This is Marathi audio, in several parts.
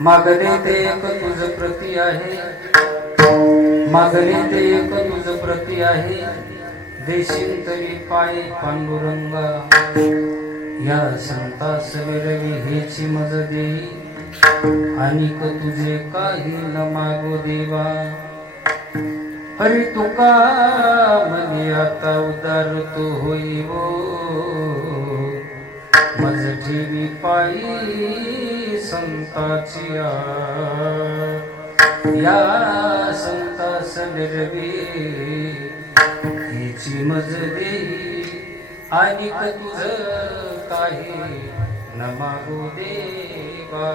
मागणे ते एक तुझ प्रती आहे, मागणे ते एक तुझ प्रती आहे, देशील तरी पायी पांडुरंगा, या संतास विरवी हेची मज देई, अनिक तुझे काही न मागो देवा. हरी तुका मने आता उदार तो होईवो, मज ठेवी पायी संताची या संतास निर्वी हेची मज देई, अनिक तुझ काही न मागो देवा.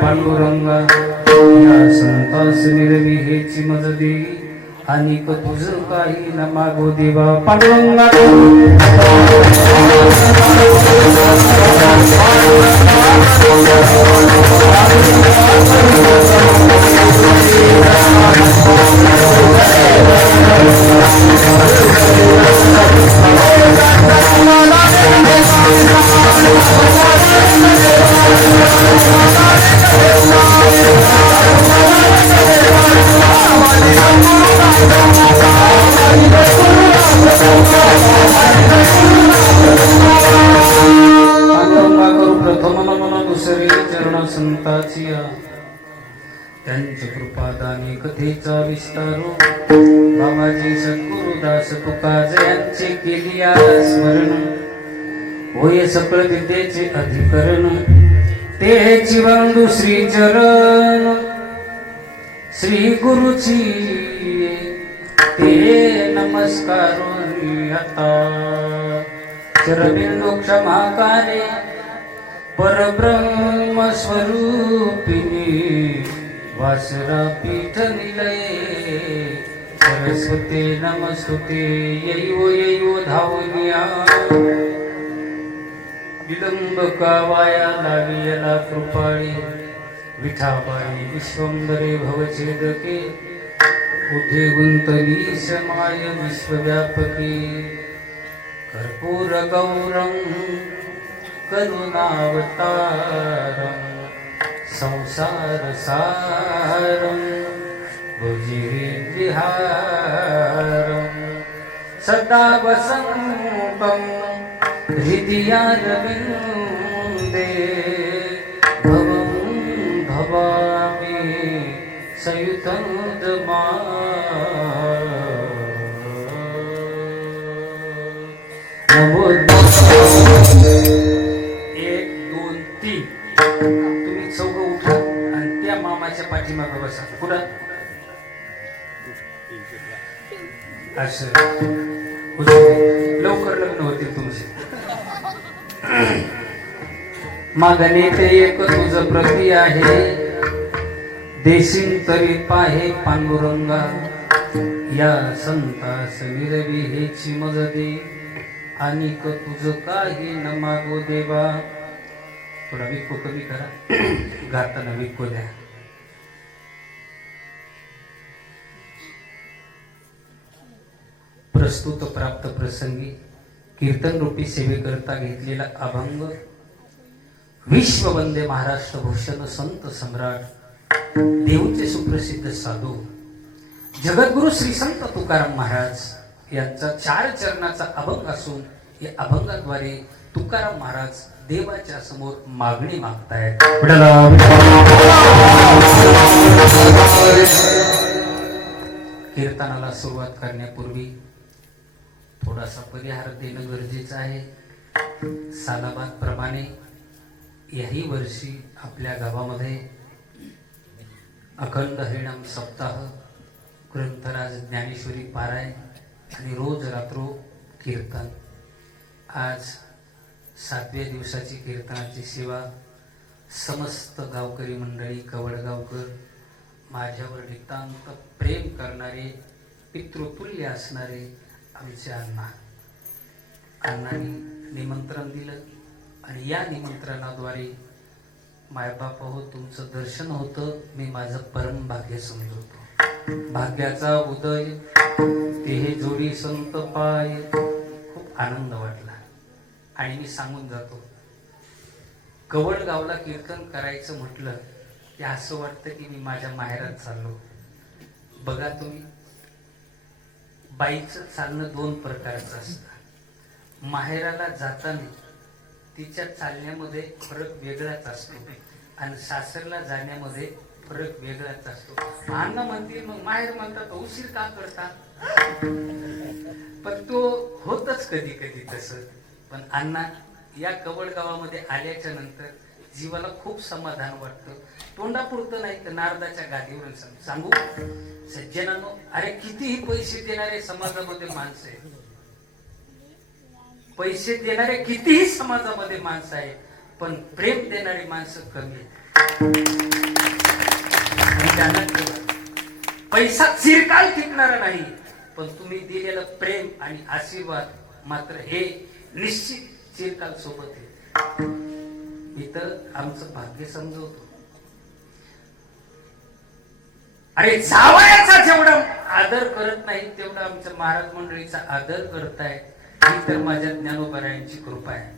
पांडुरंगा, या संतास निर्वी हेची मज देई, अनिक तुझ काही न मागो देवा. पांडुरंगा त्यांची कृपादानी कथेचा विस्तारो, बाबाजी सद्गुरुदास तुका जयांचे केली स्मरण, होय सकळ विद्येचे अधिकरण, तेची बंधू श्री चरण, श्री गुरुची ते नमस्कार आता. चरबिंदू क्षमाकारे परब्रह्म स्वरूपिणी, वासरा पीठ निलये, सरस्वती नमस्तुते. यैवो यैवो धावनिया, विलंब का वाया लावियला कृपाळी, विठाबाई विश्वंभरे भवछेदके, उठे गुंतली समाय विश्वव्यापकी. कर्पूर गौरं करुणावतारं, संसार सारं भुजि विहारं. सदा वसन्तं हृदयारविन्दे भवं भवामि सयुतं दमा नमो 1 2 3 तुम्ही चौघं उठा आणि त्या मामाच्या पाठीमागे बसा. कुठं असं लवकर लग्न होतील तुमचे. मागणे ते एक तुझ प्रती आहे, देशील तरी पाहे पांडुरंगा. या संतास विरवी हेची मज दे, अनिक तुझ काही न मागो देवा. थोडा विको कमी करा, गाताना विको द्या. प्रस्तुत प्राप्त प्रसंगी कीर्तन रूपी सेवेकरता घेतलेला अभंग विश्व वंदे महाराष्ट्र भूषण संत सम्राट देवचे सुप्रसिद्ध साधू जगद्गुरु श्री संत तुकाराम महाराज यांचा 4 चरणाचा अभंग असून या अभंगाद्वारे तुकाराम महाराज देवाच्या समोर मागणी मागतायत. कीर्तनाला सुरुवात करण्यापूर्वी थोडासा परिहार देणं गरजेचं आहे. सालाबाद प्रमाणे याही वर्षी आपल्या गावामध्ये अखंड हरिनाम सप्ताह, ग्रंथराज ज्ञानेश्वरी पारायण आणि रोज रात्रो कीर्तन. आज 7व्या दिवसाची कीर्तनाची सेवा समस्त गावकरी मंडळी, कवडगावकर, माझ्यावर नितांत प्रेम करणारे, पितृतुल्य असणारे आमचे अण्णांनी निमंत्रण दिलं आणि या निमंत्रणाद्वारे मायबाप हो तुमचं दर्शन होतं. मी माझं परम भाग्य समजवतो. भाग्याचा उदय ते हे जोडी संत पाय. खूप आनंद वाटला आणि मी सांगून जातो, कवड गावला कीर्तन करायचं म्हटलं की असं वाटतं की मी माझ्या माहेरात चाललो. बघा तुम्ही, बाईचं चालणं 2 प्रकारचं असतं. माहेराला जाताना तिच्या चालण्यामध्ये फरक वेगळाच असतो आणि सासरला जाण्यामध्ये फरक वेगळाच असतो. अण्णा म्हणतील मग माहेर म्हणतात उशीर का करता, पण तो होतच कधी कधी तसं. पण अण्णा या कवड गावामध्ये आल्याच्या नंतर जीवाला खूप समाधान वाटतं. तोंडापुरतं नाही तर नारदाच्या गादीवरून सांगू सज्जनांनो, अरे कितीही पैसे देणारे समाजामध्ये माणसं आहेत, पैसे देणारे कितीही समाजामध्ये माणसं आहेत, पण प्रेम देणारी माणसं कमी आहेत. पैसा चिरकाल टिकणारा नाही, पण तुम्ही दिलेलं प्रेम आणि आशीर्वाद मात्र हे निश्चित चिरकाल सोबत आहे. मी तर आमचं भाग्य समजवतो. अरे जावयाचा जेवढा आदर करत नाही तेवढा आमच्या महाराज मंडळीचा आदर करतायत. ही तर माझ्या ज्ञानोबरायांची कृपा आहे.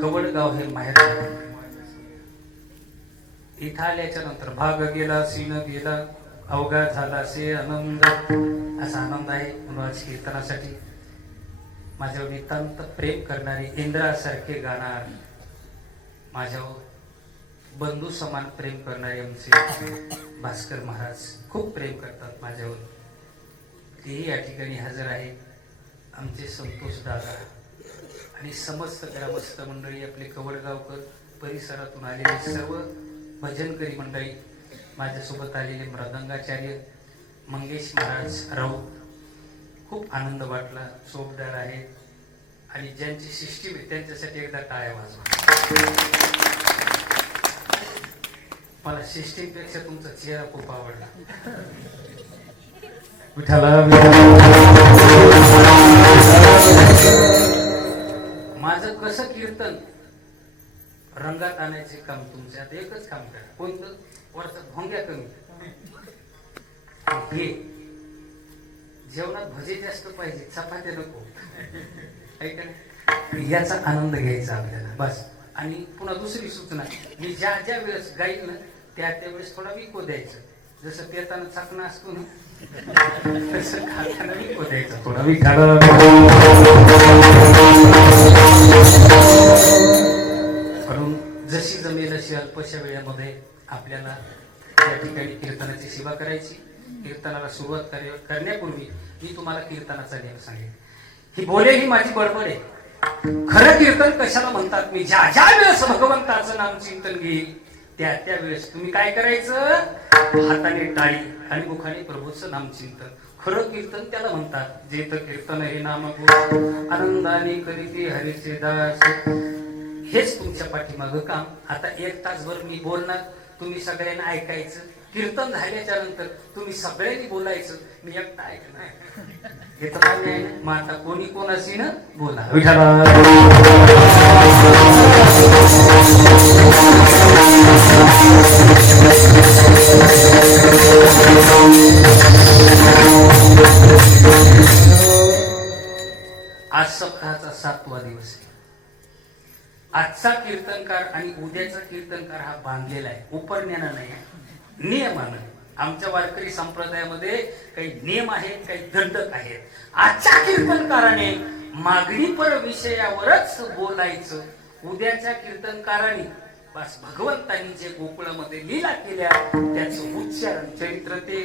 कवडगाव हे माहेर. इथं आल्याच्या नंतर भाग गेला, सीन गेला, अवघा झाला से आनंद, असा आनंद आहे. म्हणून आज कीर्तनासाठी माझ्यावर नितांत प्रेम करणारे, इंद्रासारखे गाणार, माझ्यावर बंधू समान प्रेम करणारे आमचे भास्कर महाराज खूप प्रेम करतात माझ्यावर. तेही या ठिकाणी हजर आहेत. आमचे संतोष दादा आणि समस्त ग्रामस्थ मंडळी, आपले कवडगावकर परिसरातून आलेले सर्व भजनकरी मंडळी, माझ्यासोबत आलेले मृदंगाचार्य मंगेश महाराज राऊत, खूप आनंद वाटला. सोबदार आहेत आणि ज्यांची सिस्टीम आहे त्यांच्यासाठी एकदा टाळ्या वाजवा. मला सिस्टीम पेक्षा तुमचा चेहरा खूप आवडला. माझं कसं कीर्तन रंगात आणायचे काम तुमचे. आता एकच काम करा, कोणतं वर्षात भोंग्या कमी हे जेवणात भजे जास्त पाहिजे, चपात्या नको. ऐका ना, याचा आनंद घ्यायचा आपल्याला बस. आणि पुन्हा दुसरी सूचना, मी ज्या ज्या वेळेस गाईल ना त्या वेळेस थोडा विको द्यायचं. जसं पेताना चाकणं असतो ना तसं खाताना विको द्यायचा थोडा विकाला. म्हणून जशी जमेल अशी अल्पशा वेळामध्ये आपल्याला त्या ठिकाणी कीर्तनाची सेवा करायची. कीर्तनाला सुरुवात करण्यापूर्वी मी तुम्हाला कीर्तनाचा नियम सांगेन. ही बोले ही माझी बडबड आहे. खरं कीर्तन कशाला म्हणतात, मी ज्या ज्या वेळेस भगवंताचं नाम चिंतन घेईल त्या वेळेस तुम्ही काय करायचं, हाताने टाळी आणि मुखाने प्रभूचं नाम चिंतन. खरं कीर्तन त्याला म्हणतात. जेथ कीर्तन हे नाम आनंदाने करीते हरीचे दास. हेच तुमच्या पाठीमागं काम. आता 1 तासभर मी बोलणार, तुम्ही सगळ्यांना ऐकायचं. कीर्तन झाल्याच्या नंतर तुम्ही सगळ्यांनी बोलायचं, मी एकटा ऐकणार. हे तर मान्य आहे ना. मग आता कोणी कोणाशी ना बोला. आज सप्ताहाचा 7वा दिवस आहे. आजचा कीर्तनकार आणि उद्याचा कीर्तनकार हा बांधलेला आहे, उपरण्यानं नाही, नियमानं. आमच्या वारकरी संप्रदायामध्ये काही नियम आहेत, काही दंडक आहेत. आजच्या कीर्तनकाराने मागणीपर विषयावरच बोलायचं. उद्याच्या कीर्तनकाराने बस भगवंतांनी जे गोकुळामध्ये लीला केल्या त्याचं उच्चारण, चरित्र ते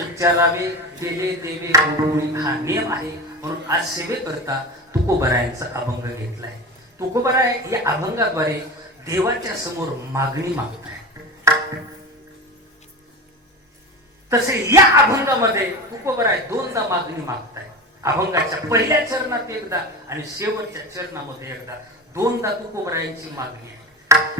उच्चारावे, केले देवे गोकुळी, हा नियम आहे. म्हणून आज सेवेकरता तुकोबरायांचा अभंग घेतलाय. तुकोबराय या अभंगाद्वारे देवाच्या समोर मागणी मागताय. तसे या अभंगामध्ये तुकोबराय 2दा मागणी मागताय. अभंगाच्या पहिल्या चरणात एकदा आणि शेवटच्या चरणामध्ये एकदा, 2दा तुकोबरायांची मागणी आहे.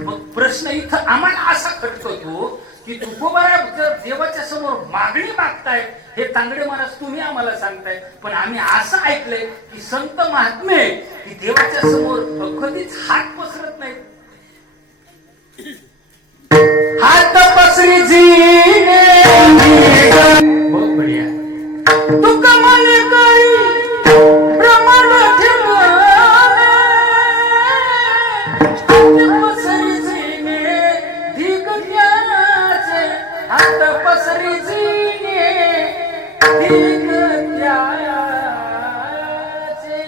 मग प्रश्न इथं आम्हाला असा खटतो की तुकोबराय जर देवाच्या समोर मागणी मागताय, हे तांगडे महाराज तुम्ही आम्हाला सांगताय, पण आम्ही असं ऐकलंय की संत महात्मे की देवाच्या समोर कधीच हात पसरत नाहीत. हात पसरी जीने बहुत बढ़िया. तुका मने करी ब्रह्मांड ठेवले, पसरी जीने धिक त्याचे, हात पसरी जीने धिक त्याचे.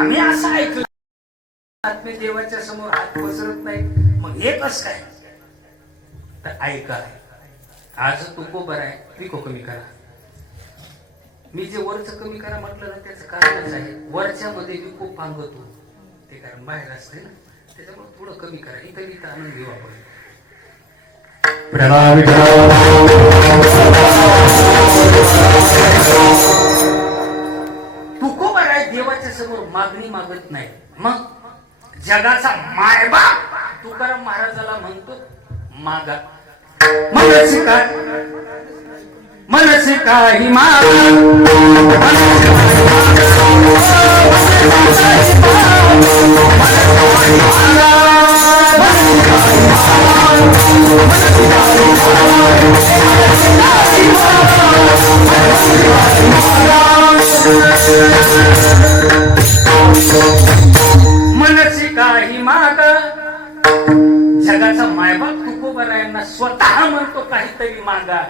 आम्ही असं ऐकलं आत्मे देवाच्या समोर हात पसरत नाही. मग हे कसं काय? तर ऐका, आज तुकोबराय विको कमी करा. मी जे वरच कमी करा म्हटलं ना त्याचं कारणच आहे. वरच्या मध्ये विको पांगतो ते कारण बाहेर असते ना, त्याच्यामुळे थोडं कमी करा. इथं आनंद घेऊ आपण. तुकोबराय देवाच्या समोर मागणी मागत नाही. मग जगाचा मायबाप तुकाराम महाराजाला म्हणतो मागा. मनसी काही मागा, मनसी काही मागा. जगाचा मायबाप तुकोबरायांना स्वतः म्हणतो काहीतरी मागा.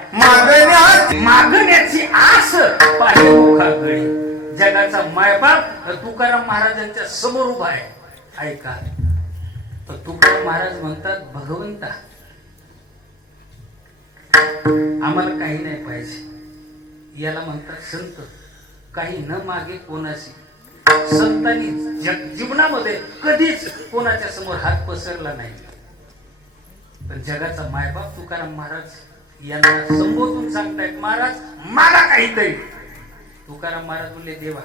मागण्याची आस पाहिजे मुखाकडे. जगाचा मायबाप तुकाराम महाराजांच्या समोर उभा आहे. ऐका, तर तुकाराम महाराज म्हणतात भगवंता आम्हाला काही नाही पाहिजे. याला म्हणतात संत. काही न मागे कोणाशी. संतांनी जीवनामध्ये कधीच कोणाच्या समोर हात पसरला नाही. पण जगाचा मायबाप तुकाराम महाराज यांना संबोधून सांगतायत महाराज मागा काहीतरी. तुकाराम महाराज बोलले देवा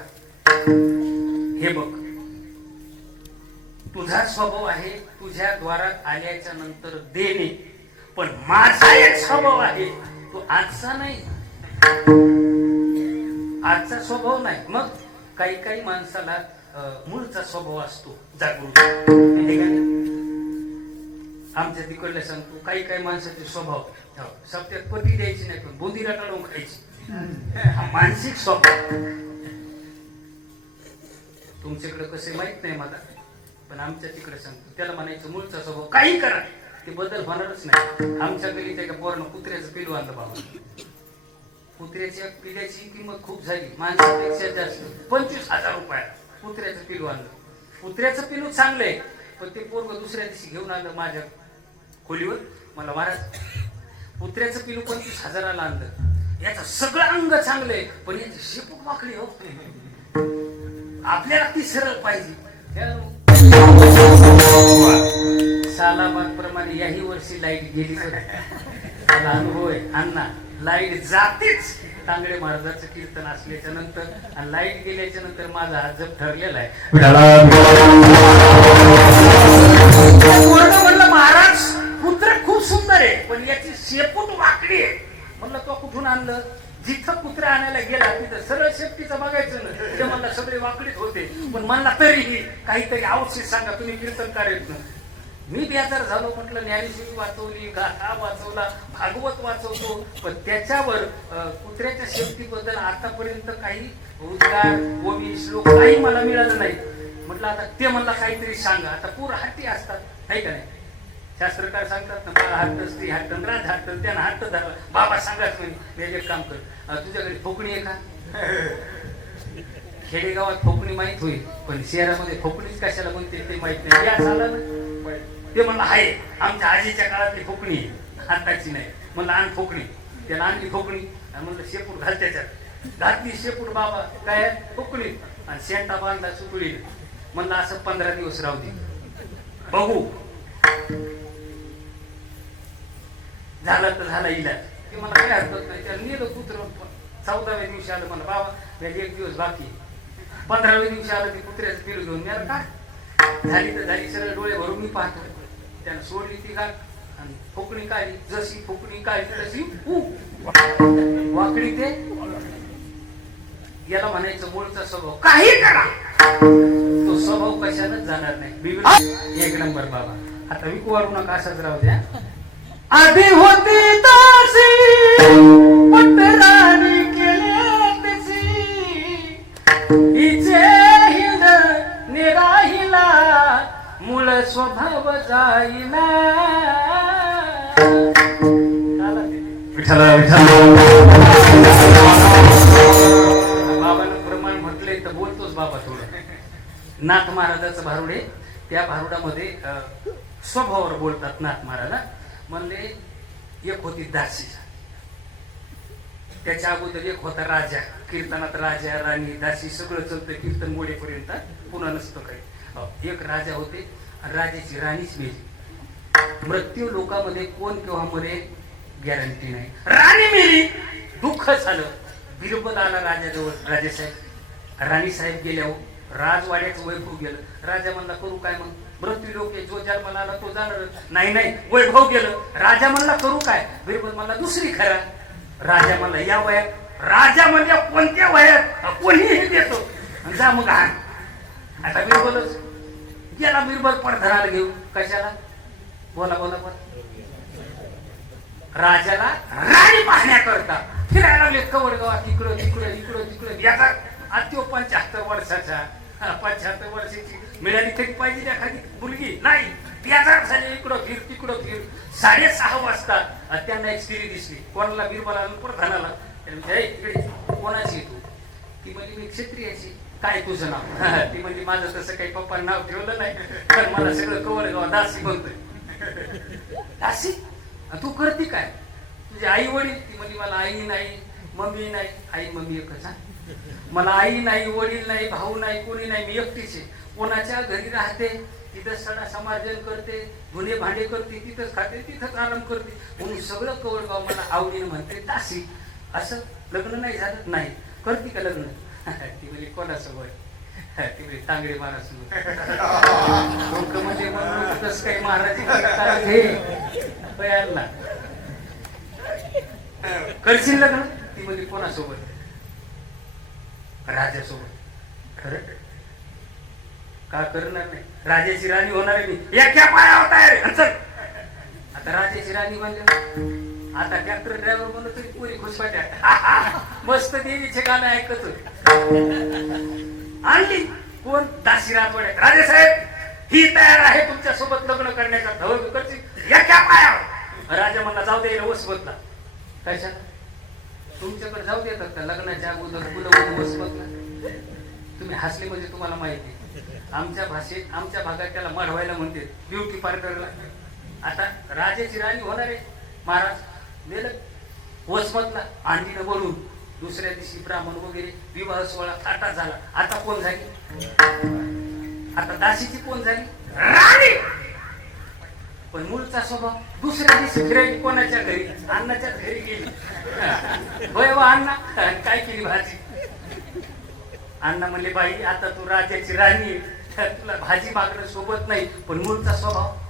हे बघ, तुझा स्वभाव आहे तुझ्या द्वारात आल्याच्या नंतर देणे, पण माझा एक स्वभाव आहे तो आजचा नाही, आजचा स्वभाव नाही. मग काही काही माणसाला मूळचा स्वभाव असतो जागृत. आमच्या तिकडल्या सांगतो काही काही माणसाचे स्वभाव सप्त्यात पती द्यायची नाही पण बुंदीला काढून खायची. मानसिक स्वभाव. तुमच्याकडे कसे माहित नाही मला, पण आमच्या तिकडे सांगतो त्याला म्हणायचं मूळचा स्वभाव काही करा ते बदल होणारच नाही. आमच्या गलीत एका पोरानं कुत्र्याचं पिलू आणलं बाबा. कुत्र्याच्या पिल्याची किंमत खूप झाली, माणसापेक्षा जास्त. 25,000 रुपये कुत्र्याचं पिलू आणलं. कुत्र्याचं पिलू चांगलंय, पण ते पोरग दुसऱ्या दिवशी घेऊन आलं माझ्या खोलीवर. मला महाराज कुत्र्याचं पिलू 25,000ला आणलं. याचं सगळं अंग चांगलंय, पण याची शेपूट वाकली हो. आपल्याला ती सरळ पाहिजे. सालाबाद प्रमाणे याही वर्षी लाईट गेली. मला अनुभव आहे अण्णा, लाईट जातेच तांगडे महाराजांचं कीर्तन असल्याच्या नंतर, आणि लाईट गेल्याच्या नंतर माझा हात जप ठरलेला आहे. म्हणलं महाराज कुत्र खूप सुंदर आहे, पण याची शेपूट वाकडी आहे. म्हणलं तो कुठून आणलं? जिथं कुत्रा आणायला गेला तिथं सरळ शेपटीचं बघायचं ना, ते म्हणला सगळे वाकडीत होते. पण म्हणला तरीही काहीतरी अवशेष सांगा, तुम्ही कीर्तन कार्यत ना. मी बेजार झालो. म्हटलं ज्ञानेश्वरी वाचवली, गाथा वाचवला, भागवत वाचवतो, पण त्याच्यावर कुत्र्याच्या शेपटीबद्दल आतापर्यंत काही उद्गार ओवी श्लोक काही मला मिळालं नाही. म्हटलं आता ते म्हणला काहीतरी सांगा. आता पूर हट्टी असतात आहे का नाही? शास्त्रकार सांगतात ना, बाळा हट्ट, स्त्री हट्ट, राज हट्ट, त्यांना हट्ट झाला. बाबा सांगाच म्हणे एक काम कर, तुझ्याकडे फोकणी आहे का? खेडेगावात फोकणी माहित होईल, पण शहरामध्ये फोकणीच कशाला म्हणते ते माहित नाही. या झाला ना, ते म्हणलं आहे आमच्या आजीच्या काळातली फोकणी, हाताची नाही. म्हणलं आण फोकणी. त्याला आणली फोकणी आणि म्हणलं शेपूट घाल त्याच्यात. घातली शेपूट. बाबा काय फोकणी आणि शेंटा बांधला सुटली. म्हणलं असं 15 दिवस राहू दे, बघू. झालं तर झाला इलाज. ते मला काय हरकत नाही. त्याला नेलं कुत्र. 14व्या दिवशी आलं. मला बाबा त्याला 1 दिवस बाकी. 15व्या दिवशी आलं ते कुत्र्याचं पिलू घेऊन. मी काय झाली तर झाली, सरळ डोळे भरून मी पाहतो. त्यानं सोडली ती घाल आणि फोकणी काढली. जशी फोकणी काढली तशी वाकडी. ते याला म्हणायचं मूळचा स्वभाव काही करा, तो स्वभाव कशालाच जाणार नाही. 1 नंबर बाबा. आता विकू वाढू नका, असाच राहू द्या. आधी होती दासी पटराणी केले तशी, हिचे हिंद निराहिला मूळ स्वभाव जाईना. बाबानं प्रमाण म्हटले तर बोलतोच बाबा थोडं. नाथ महाराजाचं भारुडे, त्या भारुडामध्ये स्वभावावर बोलतात नाथ महाराज. म्हणले एक होती दासी, त्याच्या अगोदर एक होता राजा. कीर्तनात राजा राणी दासी सगळं चलतं कीर्तन मोडेपर्यंत, पुन्हा नसतं काही. एक राजा होते आणि राजाची राणीच मेली. मृत्यू लोकांमध्ये कोण केव्हा मरे गॅरंटी नाही. राणी मेली, दुःख झालं. बिरबल आला राजाजवळ. राजेसाहेब, राणी साहेब गेल्यावर राजवाड्याचं वैभव गेलं. राजा म्हणला करू काय? मग मृत्यू लोक जो जन्माला आला तो जाणार नाही. नाही वैभव गेलं. राजा म्हणला करू काय? बिरबल म्हणला दुसरी खरा. राजा म्हणला या वयात. राजा म्हणजे कोणत्या वयात? कोणीही देतो. जा मग आण. आता बिरबलच गेला. बिरबल पडधराला घेऊन. कशाला? बोला बोला बोला. राजाला राणी पाहण्याकरता फिरायला लागले कवर गावात. इकडं तिकडं इकडं तिकडं. याचा आत्यो 75 वर्षाचा. 75 वर्षाची मिळाली तरी पाहिजे एखादी मुलगी. नाही, 1000 झाले. इकडं फिर तिकडं फिर. 6:30 वाजता त्यांना एक स्त्री दिसली. कोणाला? बिरबलाला, प्रधानाला. इकडे कोणाची तू? ती म्हणजे मी क्षत्रियाची. काय तुझं नाव? ती म्हणजे माझं तसं काही पप्पा नाव ठेवलं नाही, पण मला सगळं कवर गाव दासी म्हणतोय. दासी? तू करते काय? तुझे आई वडील? ती म्हणजे मला आई नाही, मम्मी नाही. आई मम्मी एकच. मला आई नाही, वडील नाही, भाऊ नाही, कोणी नाही. मी एकटीच आहे. कोणाच्या घरी राहते, तिथं सणा समार्जन करते, धुणे भांडे करते, तिथंच खाते, तिथंच आराम करते. म्हणून सगळं कवडगाव मला आवडीने म्हणते दासी. असं लग्न नाही झालं? नाही. करते का लग्न? ती म्हणजे कोणासोबत? ती म्हणजे तांगडे महाराज. म्हणजे कसं काही महाराज करशील लग्न? ती म्हणजे कोणासोबत? राजासोबत. खरं का करणार नाही? राजाची राणी होणार आहे मी. एका पाया होता. आता राजाची राणी बनल्या. आता ट्रॅक्टर ड्रायव्हर म्हणलं तरी पुरी खुश वाट्या मस्त देवीचे गाणं ऐकत आणली कोण दासी राजवाडे राजेसाहेब ही तयार आहे तुमच्या सोबत लग्न करण्याचा धवल करची या क्या पायावर राजा म्हणला जाऊ दे वसमतला कशा तुमच्याकडे जाऊ देतात का लग्नाच्या अगोदर मुलं वसमतला तुम्ही हसले म्हणजे तुम्हाला माहिती आमच्या भाषेत आमच्या भागात त्याला मढवायला म्हणते ब्युटी पार्लरला आता राजाची राणी होणार आहे महाराज गेलं वसमतला अंडीनं बोलून दुसऱ्या दिवशी ब्राह्मण वगैरे विवाह सोहळा थाटा झाला आता कोण झाली आता दासीची कोण झाली राणी पण मूळचा स्वभाव दुसऱ्या दिवशी फिरायची कोणाच्या घरी अण्णाच्याच घरी गेली होय वा अण्णा काय केली भाजी अण्णा म्हणले बाई आता तू राजाची राणी तुला भाजी मागणं सोबत नाही पण मूळचा स्वभाव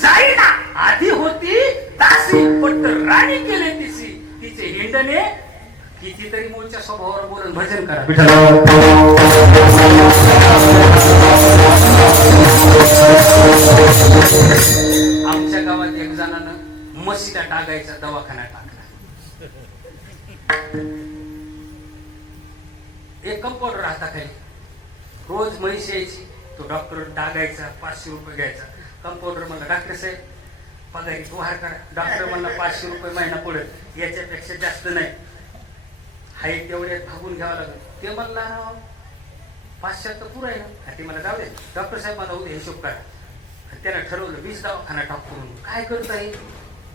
जाईना आधी होती दासी पण राणी केले तिची तिचे हिंडणे कितीतरी मूळच्या स्वभावावर बोलून भजन करा आमच्या गावात एक जणांना म्हशीला टाकायचा दवाखाना टाकला एक कंपाऊंडर राहता खाली रोज म्हैस यायची तो डॉक्टर टाकायचा 500 रुपये घ्यायचा कंपाऊंडर म्हणला डॉक्टर साहेब पगारी वाढ करा डॉक्टर म्हणला 500 रुपये महिना पडेल याच्यापेक्षा जास्त नाही हाय तेवढ्यात भागून घ्यावं लागेल ते म्हणला 500 तर पुरा आहे ना ते मला जाऊ दे डॉक्टर साहेब मला उद्या हिशोब करा त्याला ठरवलं 20 दवाखाना टाकतो म्हणून काय करत आहे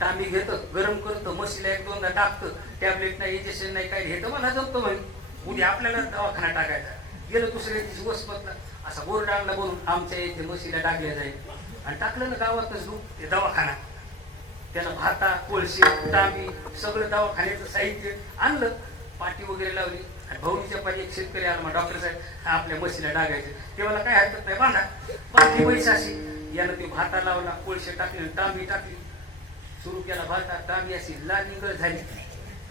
तांबी घेतं गरम करतं म्हशीला 1-2दा टाकतं टॅबलेट नाही इंजेक्शन नाही काय घेतं मला जमतं म्हणे उद्या आपल्याला दवाखाना टाकायचा गेलं दुसऱ्या दिवशी वसमतला असा बोर्ड आणला बोलून आमच्या इथे म्हशीला टाकल्या जाईल आणि टाकलं ना गावातच ते दवाखाना त्याला भाता कोळशी तांबी सगळं दवाखान्याचं साहित्य आणलं पाटी वगैरे लावली आणि भाऊनीच्या पाठी एक शेतकरी आला मग डॉक्टर साहेब आपल्या म्हशीला टाकायचे ते मला काय हरकत नाही बांधा बांधली म्हैस अशी यानं ते भाता लावला कोळशे टाकले तांबी टाकली सुरू केला भाता तांबी अशी लाल निगळ झाली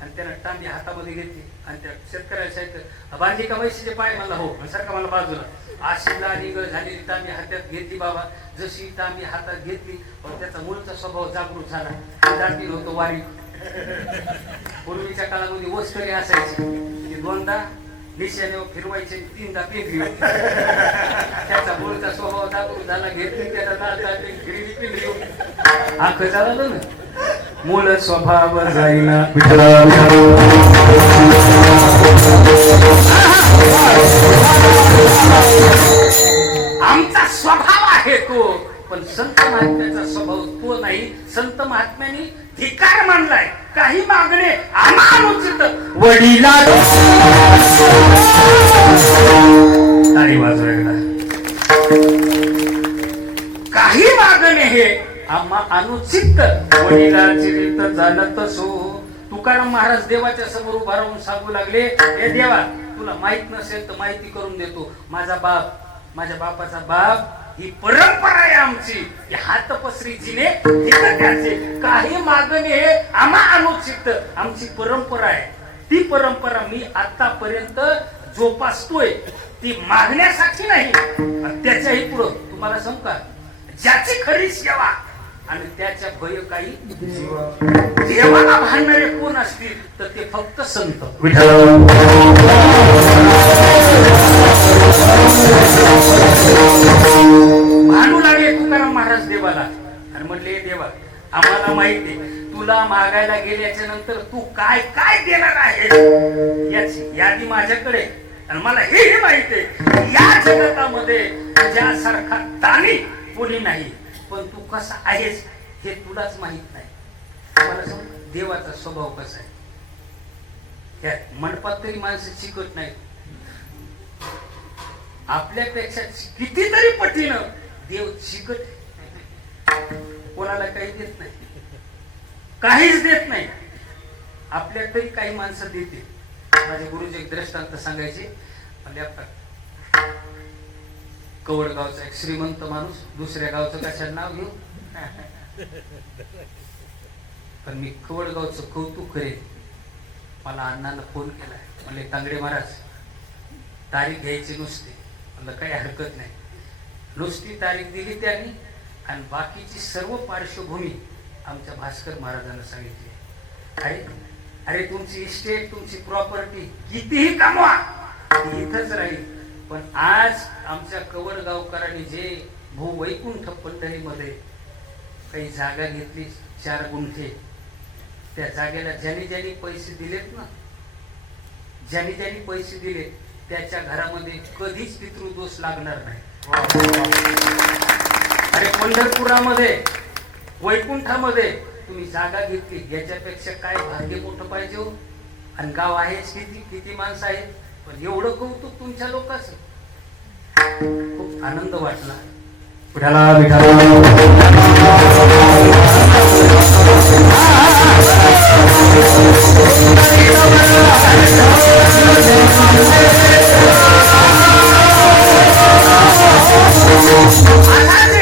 आणि त्यानं तांबी हातामध्ये घेतली आणि त्या शेतकऱ्याला सांगितलं बांधली का म्हशीचे पाय मला हो सारखा मला बाजूला अशी लाल निगळ झालेली तांबी हातात घेतली बाबा जशी तांबी हातात घेतली पण त्याचा मूळचा स्वभाव जागृत झाला जाती होतो वारी पूर्वीच्या काळामध्ये वस्तरी असायची ती 2दा निशाने फिरवायचे 3दा पेंगरी त्याचा मूळचा स्वभाव जागृत झाला घेतली त्याला लाल जाते फिरली पिंगरी आख झालं ना मूळ स्वभाव जाईना आमचा स्वभाव आहे तो पण संत महात्म्याचा स्वभाव तो नाही संत महात्म्याने धिकार मानलाय काही मागणे अमानुचित वडिला तारी वाजव एकदा काही मागणे हे अनुचित वडिलाची रीत जाणत सो तुकाराम महाराज देवाच्या समोर उभा राहून सांगू लागले हे देवा तुला माहित नसेल तर माहिती करून देतो माझा बाप माझ्या बापाचा बाप ही परंपरा आहे आमची हात पसरी जिने काही मागणे हे अनुचित आमची परंपरा आहे ती परंपरा मी आतापर्यंत जोपासतोय ती मागण्यासाठी नाही त्याच्याही पुढं तुम्हाला सांगू का ज्याची खरी सेवा आणि त्याच्या भय काही देवाला भांडणारे कोण असतील तर ते फक्त संत भांडू लागले तुकाराम महाराज देवाला आणि म्हणले देवा आम्हाला माहिती तुला मागायला गेल्याच्या नंतर तू काय काय देणार आहे याची यादी माझ्याकडे आणि मला हे माहिती आहे या जगतामध्ये तुझ्यासारखा दानी कोणी नाही पण तू कसा आहेस हे तुलाच माहित नाही मला सांग देवाचा स्वभाव कसा आहे मंडपात तरी माणसं शिकत नाही आपल्यापेक्षा कितीतरी पटीनं देव शिकत कोणाला काही देत नाही काहीच देत नाही आपल्या तरी काही माणसं देते माझे गुरुजी एक दृष्टांत सांगायचे कवडगावचा एक श्रीमंत माणूस दुसऱ्या गावचं कशाला नाव घेऊ पण मी कवडगावचं कौतुक करेन मला अण्णानं फोन केलाय म्हणले तांगडे महाराज तारीख घ्यायची नुसती म्हणलं काही हरकत नाही नुसती तारीख दिली त्यांनी आणि बाकीची सर्व पार्श्वभूमी आमच्या भास्कर महाराजांना सांगितले, अरे अरे तुमची इस्टेट, तुमची प्रॉपर्टी कितीही कमवा इथंच राहील, पण आज आमच्या कवडगावकरांनी जे भूवैकुंठ पंढरीमध्ये काही जागा घेतली 4 गुंठे, त्या जागेला ज्यांनी ज्यांनी पैसे दिलेत ना, ज्यांनी ज्यांनी पैसे दिले त्याच्या घरामध्ये कधीच पितृदोष लागणार नाही. अरे पंढरपुरामध्ये वैकुंठामध्ये तुम्ही जागा घेतली, याच्यापेक्षा काय भाग्य मोठं पाहिजे हो. आणि गाव आहेच किती किती माणसं आहेत, पण एवढं कौतुक तुमच्या लोकांचं. खूप आनंद वाटला.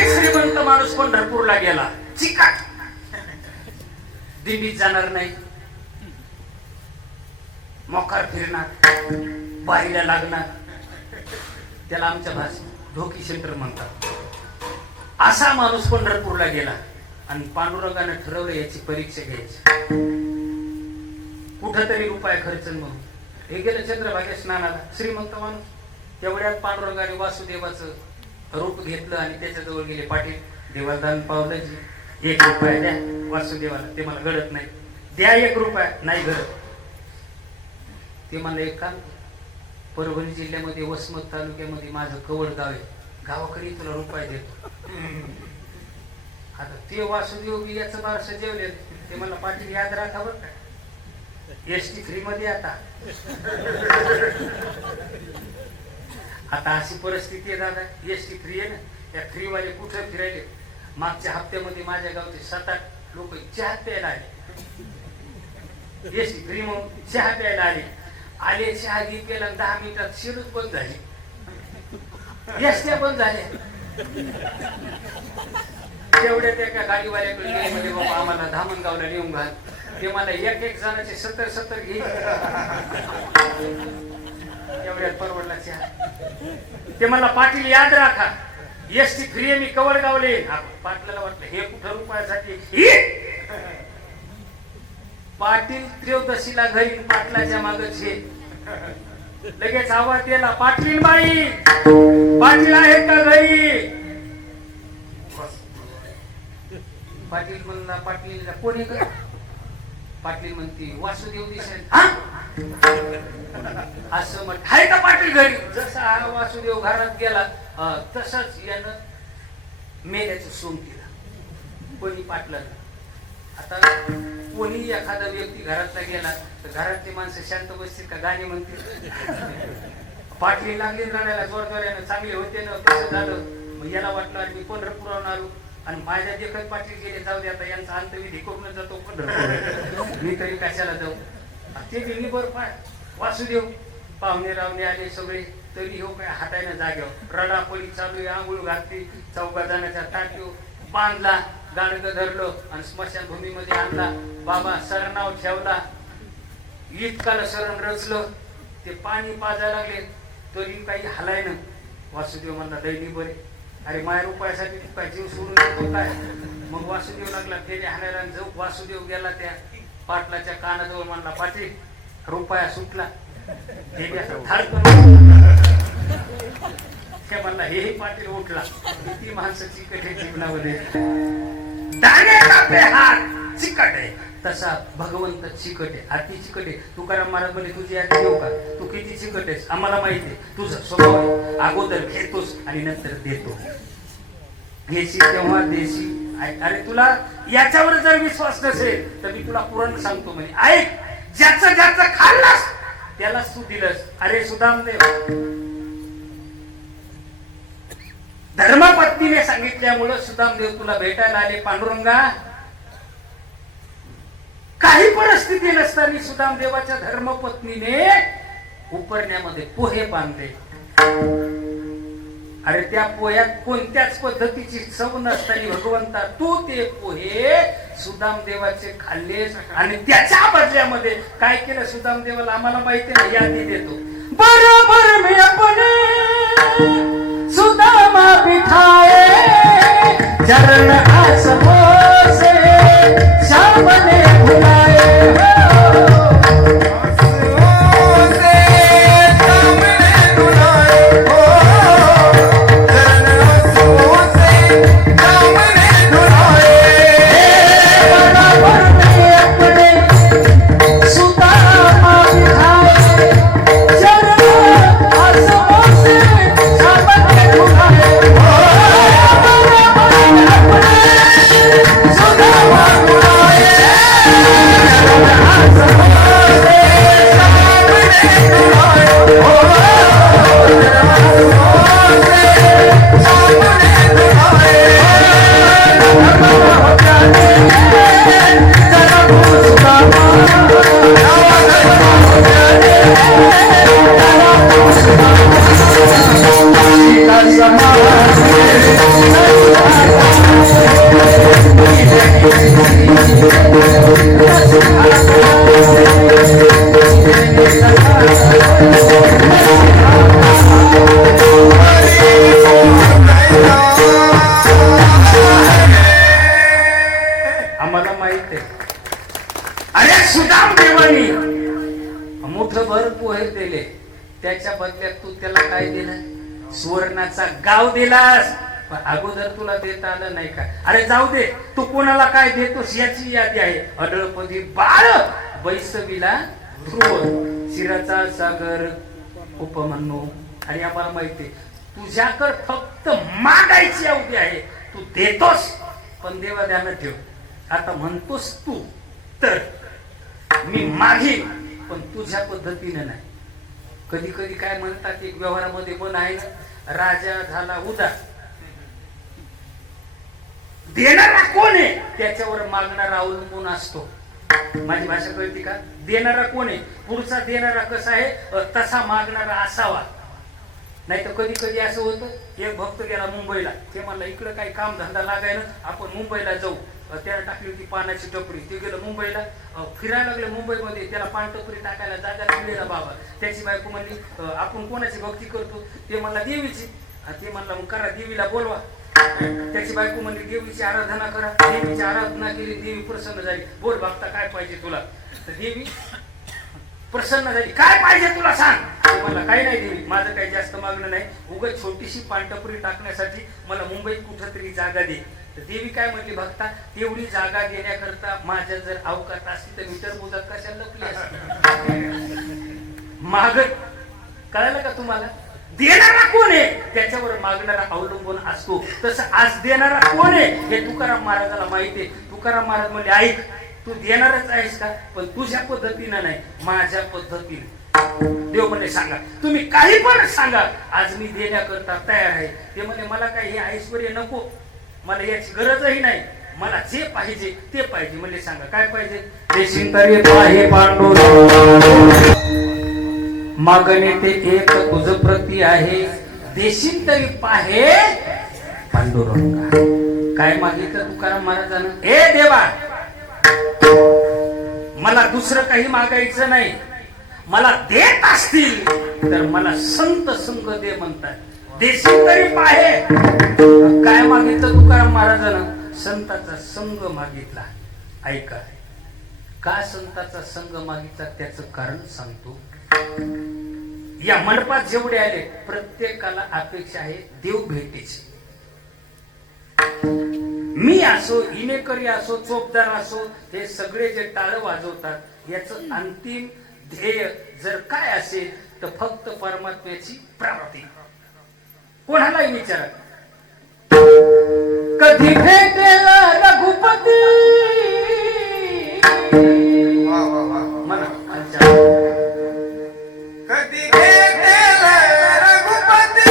श्रीमंत माणूस पंढरपूरला गेला, चिकाट दिंडीत जाणार नाही, मोकार फिरणार, बाईला लागणार, त्याला आमच्या भाषेत ढोकी सेंटर म्हणतात. असा माणूस पंढरपूरला गेला आणि पांडुरंगाने ठरवलं याची परीक्षा घ्यायची, कुठंतरी रुपये खर्च म्हणून. हे गेलं चंद्रभागे स्नानाला, श्रीमंत माणूस. तेवढ्यात पांडुरंगाने वासुदेवाचं रूप घेतलं आणि त्याच्याजवळ गेले. पाटील देवाला दान पावलं जी, 1 रुपया द्या वासुदेवाला. ते मला घडत नाही. द्या 1 रुपया. नाही घडत. ते मला एक काम, परभणी जिल्ह्यामध्ये वसमत तालुक्यामध्ये माझं कवड गाव आहे, गावाकडे तुला रुपये देतो. आता ते वासुदेव बी याचं बारसं जेवले. ते मला पाटील याद राखा बरं का, एसटी फ्री मध्ये आता अशी परिस्थिती आहे दादा, एसटी फ्री आहे ना, त्या फ्रीवाले कुठं फिरायले. मागच्या हप्त्यामध्ये माझ्या गावचे 7-8 लोक चहा प्यायला आले, एसटी फ्री म्हणून चहा प्यायला आले. चहा घे केला, 10 मिनिटात शिरूच बंद झाली, एसट्या बंद झाल्या. तेवढ्या त्या गाडीवाल्याकडे गेले, म्हणजे बाबा आम्हाला धामणगावला नेऊन घाल. ते मला एक जणाचे 70 घे, एवढ्यात परवडला चहा. ते मला पाटील याद राखा, एसटी फ्री आहे, मी कवडगावले. पाटलाला वाटलं हे कुठं रुपयासाठी. पाटील त्रयोदशीला घरी, पाटलाच्या मागच हे. लगेच आवाज दिला, पाटील बाई, पाटील आहेत का घरी? पाटील म्हणला, पाटील कोणी का? पाटील म्हणते वासुदेव दिसेल. असं म्हण, आहे का पाटील घरी? जसा हा वासुदेव घरात गेला तसाच यानं मेल्याचं सोंग केलं कोणी पाटलानं. आता कोणी एखादा व्यक्ती घरातला गेला तर घरातली माणसं शांत बसतील का? गाणी म्हणतील. पाटली लागली रडायला जोरजोऱ्यानं, चांगले होते ना, तसं झालं. मग याला वाटलं अरे मी पंढरपुरावरून आलो आणि माझ्या देखत पाटील गेले, जाऊ दे आता यांचा अंतविधी करून जातो पंढरपूर, मी तरी कशाला जाऊ. ते दिली बरं पाय. वासुदेव पाहुणे रावणे आले सगळे, तरी हो काय हाताने जाग्यावर रडापडी चालू आहे. आंघोळ घातली, चौका जाण्याचा टाक्यो बांधला, गाडगं धरलं आणि स्मशानभूमीमध्ये आणला. बाबा सरनाव ठेवला, इतकाला शरण रचलं. ते पाणी पाजायला लागले तरी काही हलाय ना. वासुदेव म्हणला दैनी बरे, अरे माय रुपयासाठी तू काय जीव सोडून देतो काय? मग वासुदेव लागला फेरी हाणायला. जो वासुदेव गेला त्या पाटलाच्या कानाजवळ, म्हणला पाटील रुपया सुटला. ते म्हणला हे पाटील उठला. किती माणसाची कठे जीवनामध्ये चिकट आहे, तसा भगवंत चिकट आहे, अति चिकट आहे. तुकाराम महाराज म्हणे तुझी यादी देऊ का? तू किती चिकट आहेस आम्हाला माहिती आहे. तुझा स्वभाव आहे, अगोदर घेतोस आणि नंतर देतो. घेशी तेव्हा देशी. अरे तुला याच्यावर जर विश्वास नसेल तर मी तुला पुराण सांगतो. म्हणजे ऐक, ज्याचं ज्याचं खाल्लास त्यालाच तू दिलंस. अरे सुदामदेव, धर्मपत्नीने सांगितल्यामुळं सुदामदेव तुला भेटायला आले. पांडुरंगा, काही परिस्थिती नसताना सुदामदेवाच्या धर्मपत्नीने उपरण्यामध्ये पोहे बांधले. अरे त्या पोह्यात कोणत्याच पद्धतीची चव नसताना भगवंता तू ते पोहे सुदामदेवाचे खाल्लेस आणि त्याच्या बदल्यामध्ये काय केलं सुदामदेवाला आम्हाला माहिती नाही, यादी देतो. बरोबर मी अपने सुदामा बिठाए चरण आसमों से श्याम ने भुलाए आम्हाला माहित आहे. अरे सुदाम देवानी मुठभर पोहे दिले, त्याच्या बदल्यात तू त्याला काय दिलं? सुवर्णाचा गाव दिलास. पण अगोदर तुला देता आलं नाही का? अरे जाऊ दे, तू कोणाला काय देतोस याची यादी आहे. अडळपदी बाळ, बैसवीला ध्रुव, शिराचा सागर उपमन्यू. आणि आम्हाला माहिती आहे तुझ्याकडे फक्त मागायची अवधी आहे. तू देतोस पण देवा ध्यानात ठेव, आता म्हणतोस तू तर मी मागीन पण तुझ्या पद्धतीने नाही. कधी कधी काय म्हणतात एक व्यवहारामध्ये पण आहे ना, राजा झाला उदार, देणारा कोण आहे त्याच्यावर मागणारा अवलंबून असतो. माझी भाषा कळते का? देणारा कोण आहे, पुढचा देणारा कसा आहे तसा मागणारा असावा. नाही तर कधी कधी असं होतं, एक भक्त गेला मुंबईला, ते म्हणला इकडे काही काम धंदा लागायला आपण मुंबईला जाऊ. त्याला टाकली होती पानाची टपरी, ते गेलं मुंबईला, फिरायला लागले मुंबईमध्ये, त्याला पान टपरी टाकायला जागा मिळेला बाबा. त्याची बायको म्हणली आपण कोणाची भक्ती करतो? ते म्हणला देवीची. ते म्हणला मग करा, देवीला बोलवा. त्याची बायको म्हणली देवीची आराधना करा. देवीची आराधना केली, देवी प्रसन्न झाली. बोल भक्ता काय पाहिजे तुला? तर देवी प्रसन्न झाली. काय पाहिजे तुला सांग? मला काही नाही देवी, माझं काही जास्त मागणं नाही, उगाच छोटीशी पानटपरी टाकण्यासाठी मला मुंबईत कुठंतरी जागा दे. तर देवी काय म्हणली, भक्ता तेवढी जागा देण्याकरता माझ्या जर अवकाश असती तर मीटर बुजात कशाला लपली असती. मागत कळालं का तुम्हाला? देणारा कोण आहे त्याच्यावर मागणारा अवलंबून असतो. तसं आज देणारा कोण आहे हे तुकाराम महाराजाला माहिती आहे. तुकाराम महाराज म्हणजे ऐक, तू देणारच आहेस का पण तुझ्या पद्धतीनं नाही, माझ्या पद्धतीने. देव म्हणे सांगा, तुम्ही काही पण सांगा, आज मी देण्याकरता तयार आहे. ते म्हणे मला काही हे ऐश्वर्य नको, मला याची गरजही नाही, मला जे पाहिजे ते पाहिजे. म्हणजे सांगा काय पाहिजे? देशिंतरी पाहे पांडुरंग, मागणे ते एक तुझ प्रती आहे. देशिंतरी पाहे पांडुरंग. काय मागितलं तुकाराम महाराजांना? ए देवा, मला दुसरं काही मागायचं नाही, मला देत असतील तर मला संत संग दे म्हणतात. देशिंतरी पाहे. काय मागितलं तुकाराम महाराजांना? संताचा संग मागितला. ऐका, का संताचा संग मागितला त्याचं कारण सांगतो. या मंडपात जेवढे आले प्रत्येकाला अपेक्षा आहे देव भेटीची. मी असो, इनेकरी असो, चोपदार असो, हे सगळे जे टाळ वाजवतात याचं अंतिम ध्येय जर काय असेल तर फक्त परमात्म्याची प्राप्ती. कोणालाही विचारा, कधी भेटेल रघुपती म्हणा, कधी भेटेल रघुपती,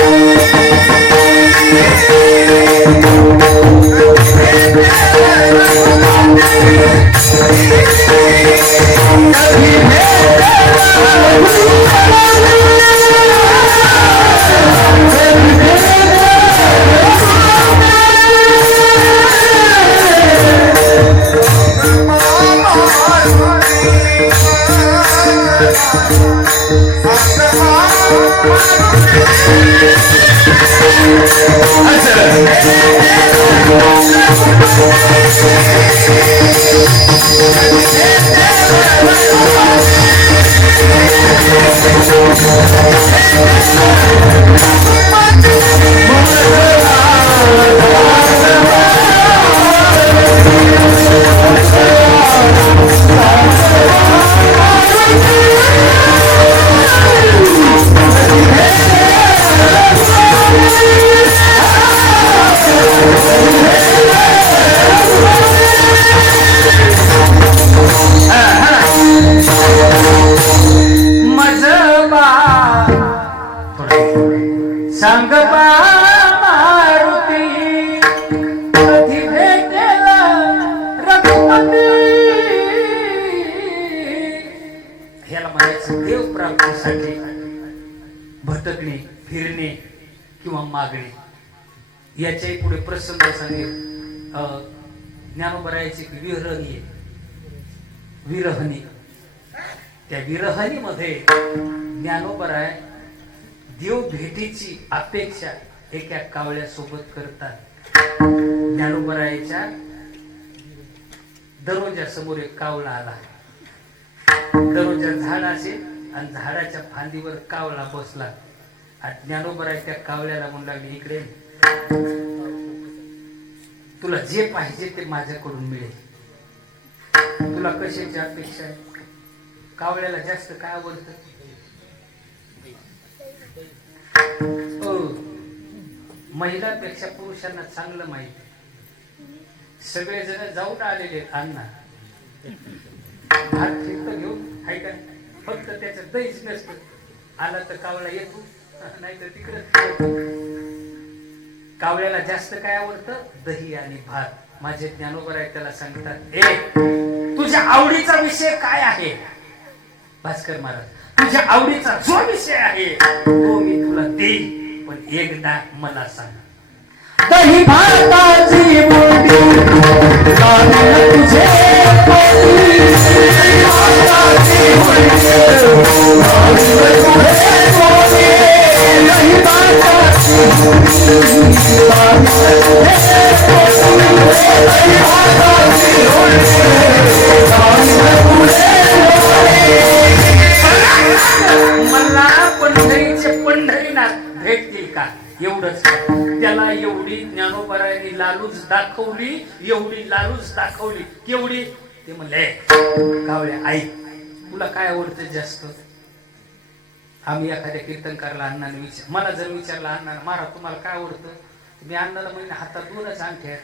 सांग बा मारुती कधी भेटेला रघुपती. ह्याला म्हणायचं देव प्राप्तीसाठी भटकणे, फिरणे किंवा मागणे. याच्याही पुढे प्रसंग सांगेल. ज्ञानोबरायाची विरहणी आहे, विरहणी. त्या विरहणीमध्ये ज्ञानोबराय देव भेटीची अपेक्षा एका कावळ्यासोबत करतात. ज्ञानोबरायाच्या दरवाजा समोर एक कावळा आला. दरवाजा झाड असेल आणि झाडाच्या फांदीवर कावळा बसला. आणि ज्ञानोबराय त्या कावळ्याला म्हणू लागले, इकडे तुला जे पाहिजे ते माझ्याकडून मिळेल. तुला कशाची अपेक्षा आहे? कावळ्याला जास्त काय आवडतं? महिलांपेक्षा पुरुषांना चांगलं माहिती. सगळेजण जाऊन आलेले अण्णा भात फिरत घेऊन हाय का, फक्त त्याचं दहीच नसतं. आला तर कावळा येतो, नाही तर तिकडे. कावळ्याला जास्त काय आवडतं? दही आणि भात. माझे ज्ञानोबराय त्याला सांगतात, ए तुझ्या आवडीचा विषय काय आहे? भास्कर महाराज, तुझ्या आवडीचा जो विषय आहे तो मी तुला देईन, पण एकदा मला सांग. दही भाताची मोठी तुझे मला पंढरीचे पंढरीनाथ भेटतील का? एवढंच. त्याला एवढी ज्ञानोबरायांनी लालूच दाखवली, एवढी लालूच दाखवली. केवढी? ते म्हणले, कावळ्या ऐक, तुला काय आवडतं जास्त? आम्ही एखाद्या कीर्तनकारला अण्णाने मला जर विचारला, अण्णा महाराज तुम्हाला काय आवडतं? मी अण्णाला म्हणजे हातात 2च अंगठ्या,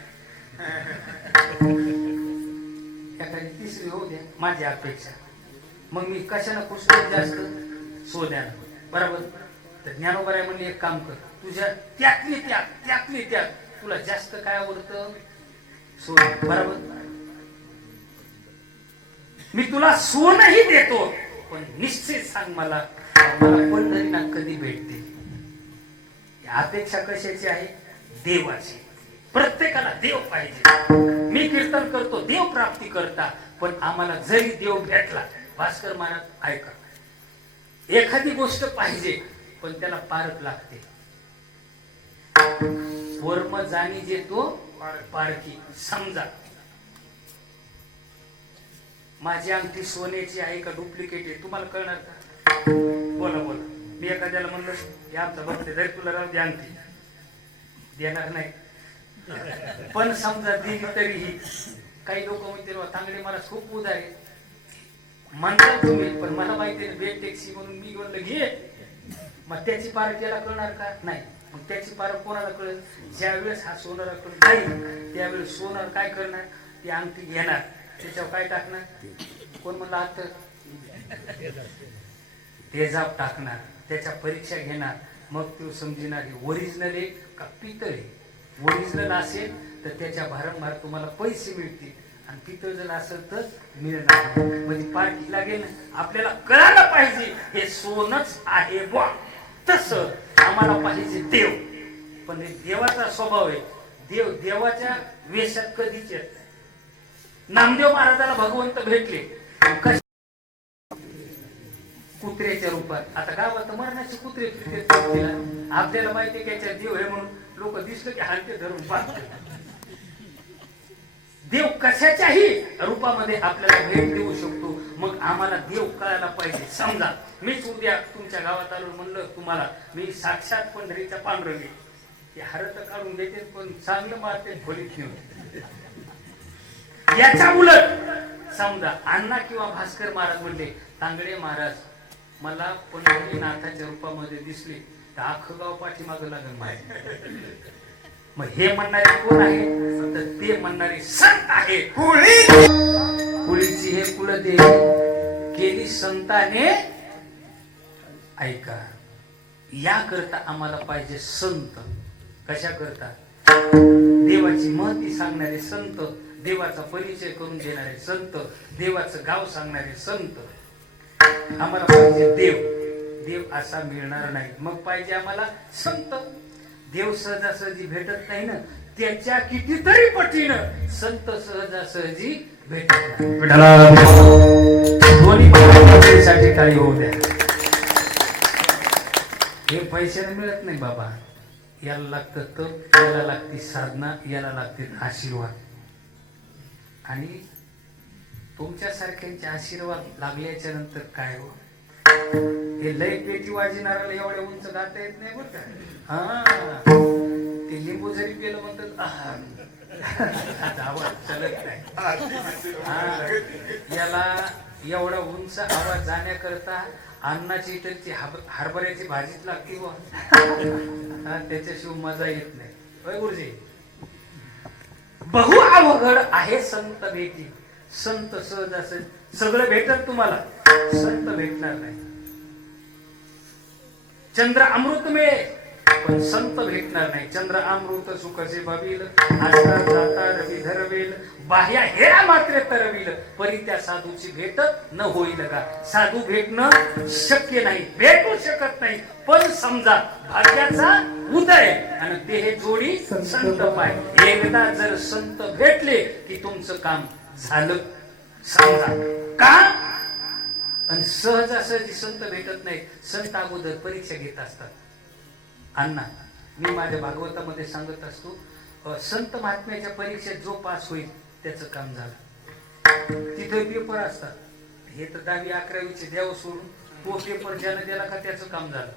एखादी तिसरी होऊ द्या माझी अपेक्षा. मग मी कशाला खुश जास्त? सोन्यानं. बरोबर. तर ज्ञानोबराय म्हणले, एक काम कर, तुझ्या त्यातली त्यात तुला जास्त काय आवडतं? सोनं. बरोबर. मी तुला सोनही देतो, पण निश्चित सांग मला पंढरीनाथ कधी भेटते? अपेक्षा कशाची आहे? देवाची. प्रत्येकाला देव पाहिजे. मी कीर्तन करतो देव प्राप्ती करता, पण आम्हाला जरी देव भेटला, भास्कर महाराज ऐका, एखादी गोष्ट पाहिजे पण त्याला पारख लागते. वर्म जाणी जे तो पारखी. समजा माझी अंगठी सोन्याची आहे का डुप्लिकेट आहे, तुम्हाला कळणार का? बोला. मी एखाद्याला म्हणलं, हे आमचा भक्त जरी तुला राहू दे अंगठी, देणार नाही. पण समजा दिली तरीही काही लोक म्हणते, तांगडे मला खूप उदार आहे म्हणतात तुम्ही, पण मला माहिती आहे बेट टॅक्सी म्हणून मी म्हणलं घे. मग त्याची पारख त्याला कळणार का? नाही. मग त्याची पारख कोणाला कळेल? ज्या वेळेस हा सोनाराकडून जाईल त्यावेळेस सोनार काय करणार? ती अंगठी घेणार, त्याच्यावर काय टाकणार? कोण म्हणलं आता तेजाब टाकणार, त्याच्या परीक्षा घेणार. मग तो समजणार ओरिजिनल आहे का पितळ आहे. ओरिजिनल असेल तर त्याच्या भारंभार तुम्हाला पैसे मिळतील, आणि पितळ जर असेल तर मिळणार. म्हणजे पार्टी लागेल. आपल्याला कळायला पाहिजे हे सोनच आहे बा. तसं आम्हाला पाहिजे देव, पण हे देवाचा स्वभाव आहे. देवाच्या वेशात कधीच येत नाही. नामदेव महाराजाला भगवंत भेटले, कुत्र्याच्या रूपात. आता गावात मरणाचे कुत्रे फिरतात, आपल्याला माहिती आहे की देव आहे म्हणून लोक दिसलं की हालते धरून पाहतात. देव कशाच्याही रूपामध्ये आपल्याला भेट देऊ शकतो. मग आम्हाला देव कळायला पाहिजे. समजा मीच उद्या तुमच्या गावात आलो म्हणलं तुम्हाला मी साक्षात पंढरीचा पांडुरंग, ते हरत काढून घेते पण चांगलं मारते खोलीत घेऊन. याच्या उलट समजा अण्णा किंवा भास्कर महाराज म्हणले तांगडे महाराज मला पंढरीनाथाच्या रूपामध्ये दिसले तर अख्खं गाव पाठीमागं लागेल माहिती. मग हे म्हणणारे कोण आहे? तर ते म्हणणारे संत आहे. कुळीची हे कुलदेवी केली संताने ऐका. या करता आम्हाला पाहिजे संत. कशा करता? देवाची महती सांगणारे संत, देवाचा परिचय करून देणारे संत, देवाचं गाव सांगणारे संत. आम्हाला पाहिजे देव. देव असा मिळणार नाही. मग पाहिजे आम्हाला संत. देव सहजासहजी भेटत नाही ना, त्याच्या कितीतरी पटीनं संत सहजासहजी भेटत नाही. दोन्ही साठी काही होऊ द्या. हे पैशाने मिळत नाही बाबा. याला लागतं तप, याला लागते साधना, याला लागते आशीर्वाद. आणि तुमच्या सारख्यांचे आशीर्वाद लागल्याच्या नंतर काय हो, हे लय पेटी वाजणाऱ्याला एवढ्या उंच गाता येत नाही बरं का. हा ते लिंबू जरी पेलं म्हणतात आवाज चालत नाही. याला एवढा उंच आवाज जाण्याकरता अन्नाची इटलची हरभऱ्याची भाजीच लागते व त्याच्याशिवाय मजा येत नाही. होय गुरुजी. बहु अवघड आहे संत भेटी. संत सहज असेल सगळं भेटत तुम्हाला, संत भेटणार नाही. चंद्र अमृत मिळे पण संत भेटणार नाही. चंद्र अमृत सुखसे भावील, आता जाता रवी धरवेल, बाह्या हेरा मात्र तरवील, परी त्या साधूची भेट न होईल का. साधू भेटणं शक्य नाही, भेटू शकत नाही. पण समजा भाग्याचा उदय आणि ते हे जोडी संत पाय. एकदा जर संत भेटले की तुमचं काम झालं. समजा का. आणि सहजासहजी संत भेटत नाही. संत अगोदर परीक्षा घेत असतात. अण्णा मी माझ्या भागवतामध्ये सांगत असतो, संत महात्म्याच्या परीक्षेत जो पास होईल त्याचं काम झालं. तिथे पेपर असतात. हे तर 10वी 11वीचे द्यावं सोडून तो पेपर ज्यानं दिला का त्याचं काम झालं.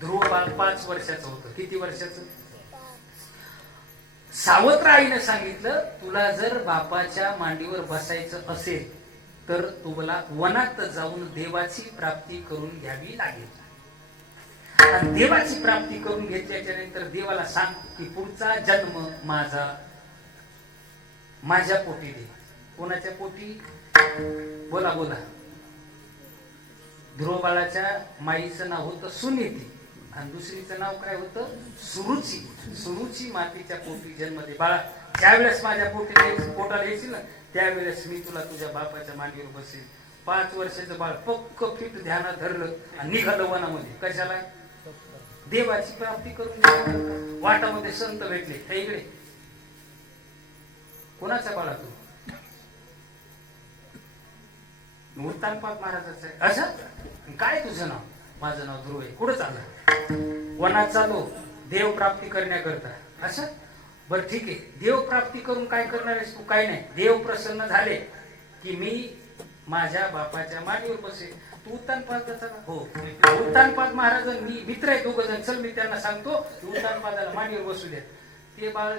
ध्रुव बाळ 5 वर्षाचं होतं. किती वर्षाचं? सावत्र आईनं सांगितलं तुला जर बापाच्या मांडीवर बसायचं असेल तर तुम्हाला वनात जाऊन देवाची प्राप्ती करून घ्यावी लागेल. आणि देवाची प्राप्ती करून घेतल्याच्या नंतर देवाला सांग की पुढचा जन्म माझ्या पोटी दे. कोणाच्या पोटी? बोला बोला. ध्रुव बाळाच्या माईचं नाव होतं सुनीती आणि दुसरीचं नाव काय होतं? सुरुची. सुरुची मातीच्या पोटी जन्म दे. बाळा ज्यावेळेस माझ्या पोटाला येशील ना त्यावेळेस मी तुला तुझ्या बापाच्या मांडीवर बसेल. 5 वर्षाचं बाळ पक्क फिट ध्यानात धरलं आणि निघालं वनामध्ये. कशाला? देवाची प्राप्ती करून. वाटामध्ये संत भेटले. हे इकडे कोणाचा बाळा तू? उत्तानपाद महाराजाचं आहे. असं काय तुझं नाव? माझं नाव ध्रुव आहे. कुठं चाललं? वनात चालू देव प्राप्ती करण्याकरता. असं बर ठीक आहे. देव प्राप्ती करून काय करणार आहेस तू? काय नाही. देव प्रसन्न झाले की मी माझ्या बापाच्या मांडीवर बसेल. तू उत्तानपादाचा का? हो. उत्तानपाद महाराज मी मित्र आहे 2 जण. चल मी त्यांना सांगतो उत्तानपादाला मांडीवर बसू द्या. ते बाळ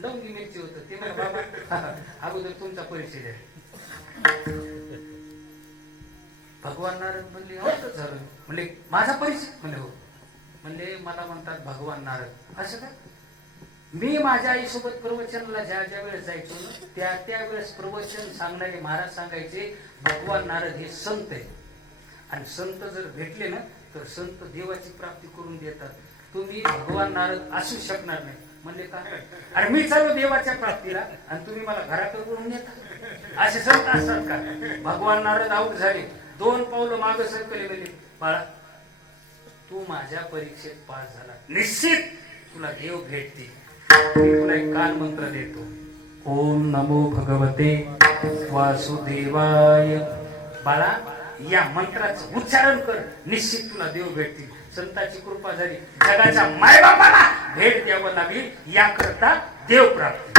लवंगी मिरची होतं. ते मला बाबा अगोदर तुमचा परिचय द्या. भगवान नारद म्हणले हो झालं. म्हणले माझा परिचय? म्हणले हो. म्हणले मला म्हणतात भगवान नारद. असं का? मी माझ्या आईसोबत प्रवचनाला ज्या वेळेस जायचो ना त्या वेळेस प्रवचन सांगणारे महाराज सांगायचे भगवान नारद हे संत आहे. आणि संत जर भेटले ना तर संत देवाची प्राप्ती करून देतात. तुम्ही भगवान नारद असू शकणार नाही. म्हणले का? अरे मी चालू देवाच्या प्राप्तीला आणि तुम्ही मला घराकडे करून नेता. असे संत असतात का? भगवान नारद आऊट झाले. 2 पावलं मागं सरकले. म्हणजे बाळा तू माझ्या परीक्षेत पास झाला, निश्चित तुला देव भेटते. मी तुला एक कान मंत्र देतो. ओम नमो भगवते वासुदेवाय. बाळा या मंत्राचं उच्चारण कर, निश्चित तुला देव भेटतील. संताची कृपा झाली, जगाच्या मायबापाला भेट द्यावं लागली, याकरता देव प्राप्त.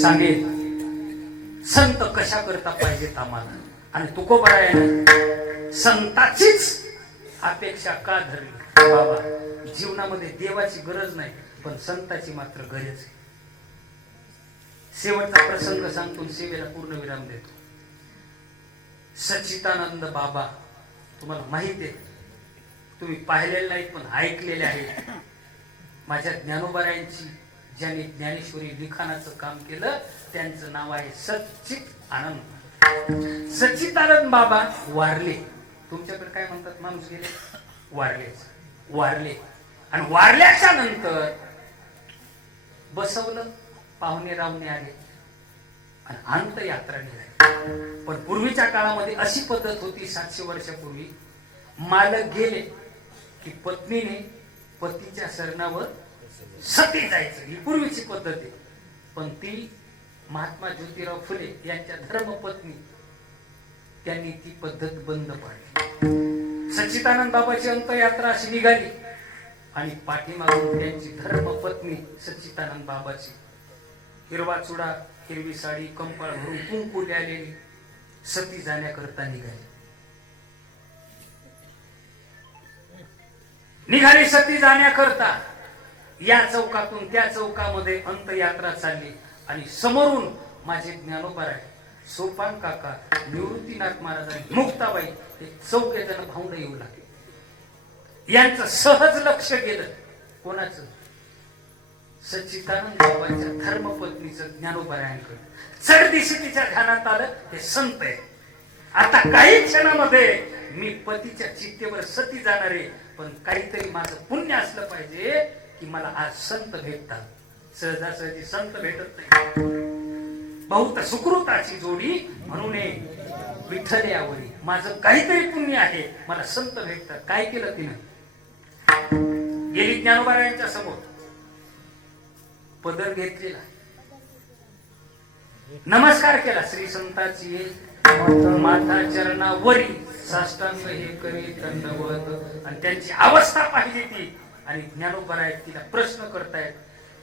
सांगेल संत कशा करता पाहिजेत आम्हाला, आणि तुकोबरायाने संताचीच अपेक्षा का धरली. बाबा, जीवनामध्ये देवाची गरज नाही, पण संताची मात्र गरज आहे. शेवटचा प्रसंग सांगतो, सेवेला पूर्ण विराम देतो. सच्चिदानंद बाबा, तुम्हाला माहिती आहे, तुम्ही पाहिलेले नाहीत पण ऐकलेले आहेत. माझ्या ज्ञानोबारायांची ज्यांनी ज्ञानेश्वरी लिखाणाचं काम केलं त्यांचं नाव आहे सच्चित आनंद. सच्चिदानंद बाबा वारले. तुमच्याकडे काय म्हणतात, माणूस गेले, वारले. आणि वारल्याच्या नंतर बसवलं, पाहुणे रावणे आले आणि अंतयात्रा निघाली. पण पूर्वीच्या काळामध्ये अशी पद्धत होती, 700 वर्षापूर्वी मालक गेले की पत्नीने पतीच्या शरणावर सती जायचं, ही पूर्वीची पद्धत आहे. पण ती महात्मा ज्योतिराव फुले यांच्या धर्मपत्नी त्यांनी ती पद्धत बंद पाडली. सच्चिदानंद बाबाची अंतयात्रा अशी निघाली आणि पाठीमागून त्यांची धर्मपत्नी सच्चिदानंद बाबाची हिरवा चुडा, हिरवी साडी, कंपाळ भरून कुंकू आलेली सती जाण्याकरता निघाली सती जाण्याकरता. या चौकातून त्या चौकामध्ये अंतयात्रा चालली आणि समोरून माझे ज्ञानोबाराय, सोपान काका, निवृत्तीनाथ महाराज आणि मुक्ताबाई हे 4 जण भाऊंड येऊ लागले. यांचं सहज लक्ष गेलं कोणाचं, सच्चिदानंद बाबांच्या धर्मपत्नीचं ज्ञानोबारायांकडे. चढदिशी तिच्या ध्यानात आलं, हे संत आहे, आता काही क्षणामध्ये मी पतीच्या चित्तेवर सती जाणार आहे, पण काहीतरी माझं पुण्य असलं पाहिजे की मला आज संत भेटतात. सहजासहजी संत भेटत नाही, बहुत सुकृताची जोडी म्हणून विठ्ठल यावरी, माझं काहीतरी पुण्य आहे, मला संत भेटतात. काय केलं तिनं, गेली ज्ञानोबारायांच्या समोर, पदर घेतलेला, नमस्कार केला, श्री संताची माता चरणावरी साष्टांग हे करी दंडवत. आणि त्यांची अवस्था पाहिजे ती, आणि ज्ञानोबाराय तिला प्रश्न करतायत,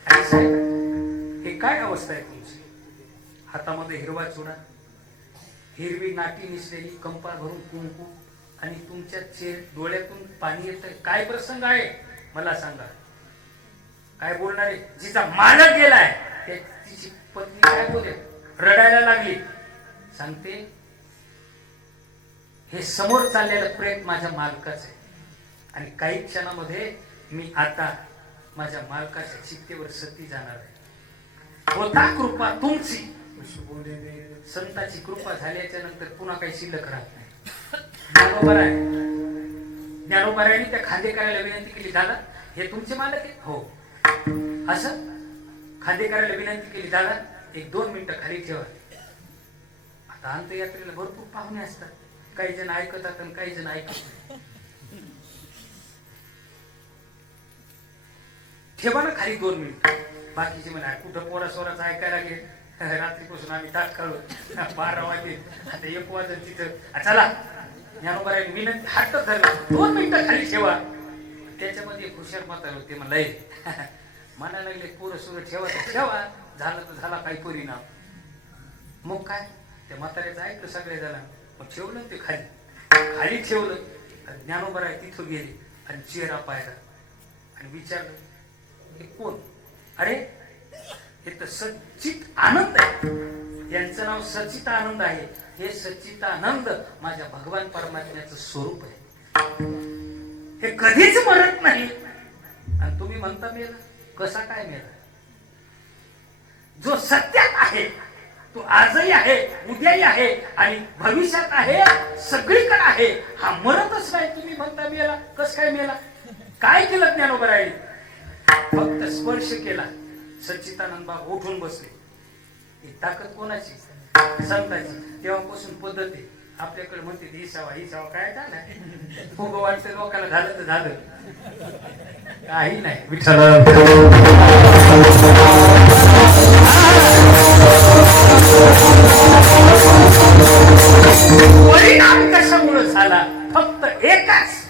आई साहेब हे काय अवस्था आहे तुमची. हातामध्ये हिरवा चुडा, हिरवी नाटी निसलेली, कंपाळ भरून कुंकू, आणि तुमच्या डोळ्यातून पाणी येतंय, काय प्रसंग आहे मला सांगा. काय बोलणार आहे, जिचा मालक गेलाय तिची पत्नी काय बोले, रडायला लागली. सांगते, हे समोर चाललेलं प्रेम माझ्या मालकाचं आहे, आणि काही क्षणामध्ये मी आता माझ्या मालकाच्या चित्तेवर सती जाणार आहे. होता कृपा तुमची, संताची कृपा झाल्याच्या नंतर पुन्हा काही शिल्लक राहत नाही. ज्ञानोबारायांनी त्या खांदेकराला विनंती केली, दादा हे तुमचे मालक आहे, हो. असं खांदेकराला विनंती केली, दादा 1-2 मिनिटं खाली ठेवा. आता अंतयात्रेला भरपूर पाहुणे असतात, काही जण ऐकतात आणि काही जण ऐकत नाही. ठेवा ना खाली 2 मिनिट. बाकीचे म्हणा कुठं पोरा सोराचं ऐकायला गेले, रात्रीपासून आम्ही ताट काढू, 12 वाजले, आता 1 वाजून तिथं. चला, ज्ञानोबारायांनी विनंती हट्ट धरला, 2 मिनिटं खाली ठेवा. त्याच्यामध्ये हुशार म्हातार होते, म्हणलं म्हणायला लागले, पोरं सोरं ठेवा तर ठेवा, झालं तर झाला काही परिणाम. मग काय, त्या म्हाताऱ्याचं ऐकलं सगळे जण, मग ठेवलं ते खाली ठेवलं. ज्ञानोबाराय तिथं गेले आणि चेहरा पाहिला आणि विचारलं, हे कोण. अरे हे तर सच्चित आनंद आहे, यांचं नाव सच्चित आनंद आहे. हे सच्चिदानंद माझ्या भगवान परमात्म्याचं स्वरूप आहे, हे कधीच मरत नाही. आणि तुम्ही म्हणता मेला, कसा काय मेला. जो सत्यात आहे तो आजही आहे, उद्याही आहे आणि भविष्यात आहे, सगळीकडे आहे, हा मरतच नाही. तुम्ही म्हणता मेला, कस काय मेला. काय केलं ज्ञानोबारायांनी, फक्त स्पर्श केला, सच्चिदानंद बाबा उठून बसले. ही ताकद कोणाची, संताची. तेव्हापासून पद्धत आहे, आपल्याकडे म्हणते ही सावा काय झालं खूप वाटतं लोकांना झालं तर झालं काही नाही विठ्ठल परिणाम कशामुळे झाला फक्त एकच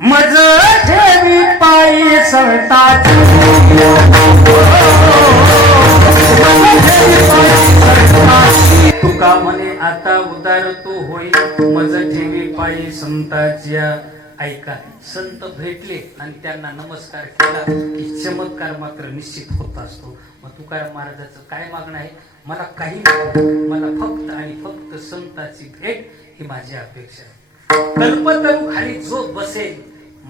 मज ठेवी पायी संताची तुका म्हणे आता उदार तू होईल मज ठेवी पायी संताच्या ऐका संत भेटले आणि त्यांना नमस्कार केला की चमत्कार मात्र निश्चित होत असतो. मग तुकाराम महाराजाचं काय मागणं आहे मला काही नको मला फक्त आणि फक्त संताची भेट ही माझी अपेक्षा आहे. कल्पतरू खाली जो बसेल